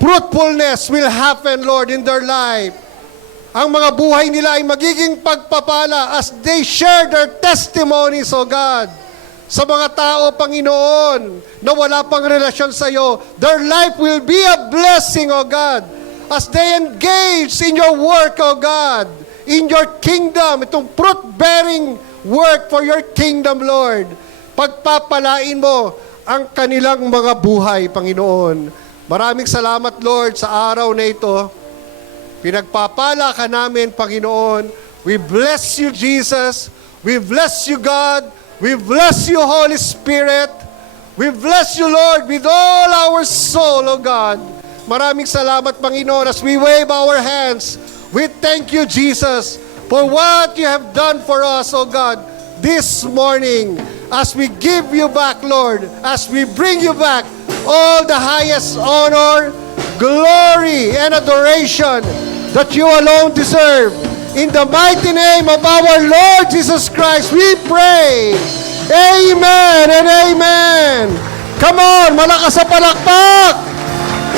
Fruitfulness will happen, Lord, in their life. Ang mga buhay nila ay magiging pagpapala as they share their testimonies, O God, sa mga tao, Panginoon, na wala pang relasyon sa iyo. Their life will be a blessing, O God, as they engage in your work, O God, in your kingdom, itong fruit-bearing work for your kingdom, Lord. Pagpapalain mo ang kanilang mga buhay, Panginoon. Maraming salamat, Lord, sa araw na ito. Pinagpapala ka namin, Panginoon. We bless you, Jesus. We bless you, God. We bless you, Holy Spirit. We bless you, Lord, with all our soul, O God. Maraming salamat, Panginoon, as we wave our hands. We thank you, Jesus, for what you have done for us, O God, this morning. As we give you back, Lord, as we bring you back all the highest honor, glory, and adoration that you alone deserve. In the mighty name of our Lord Jesus Christ, we pray. Amen and amen. Come on, malakas sa palakpak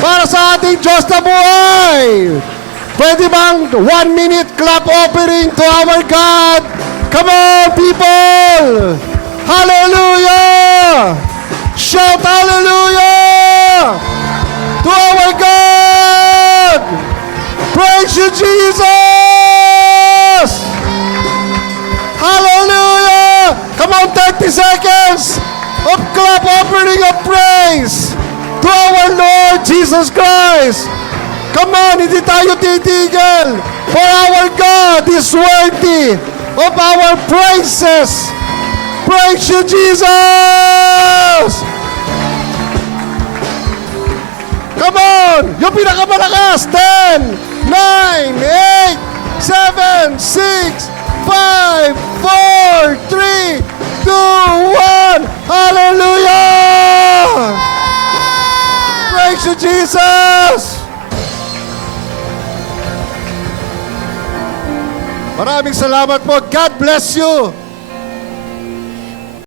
para sa ating Diyos na buhay. Pwede bang 1-minute clap offering to our God? Come on, people! Hallelujah! Shout hallelujah! To our God! Praise you, Jesus! Hallelujah! Come on, 30 seconds of clap offering of praise to our Lord Jesus Christ. Come on, hindi tayo titigil. For our God is worthy of our praises. Praise you, Jesus! Come on! Yung pinakamalakas! 10, 9, 8, 7, 6, 5, 4, 3, 2, 1. Hallelujah! Praise you, Jesus! Maraming salamat po. God bless you.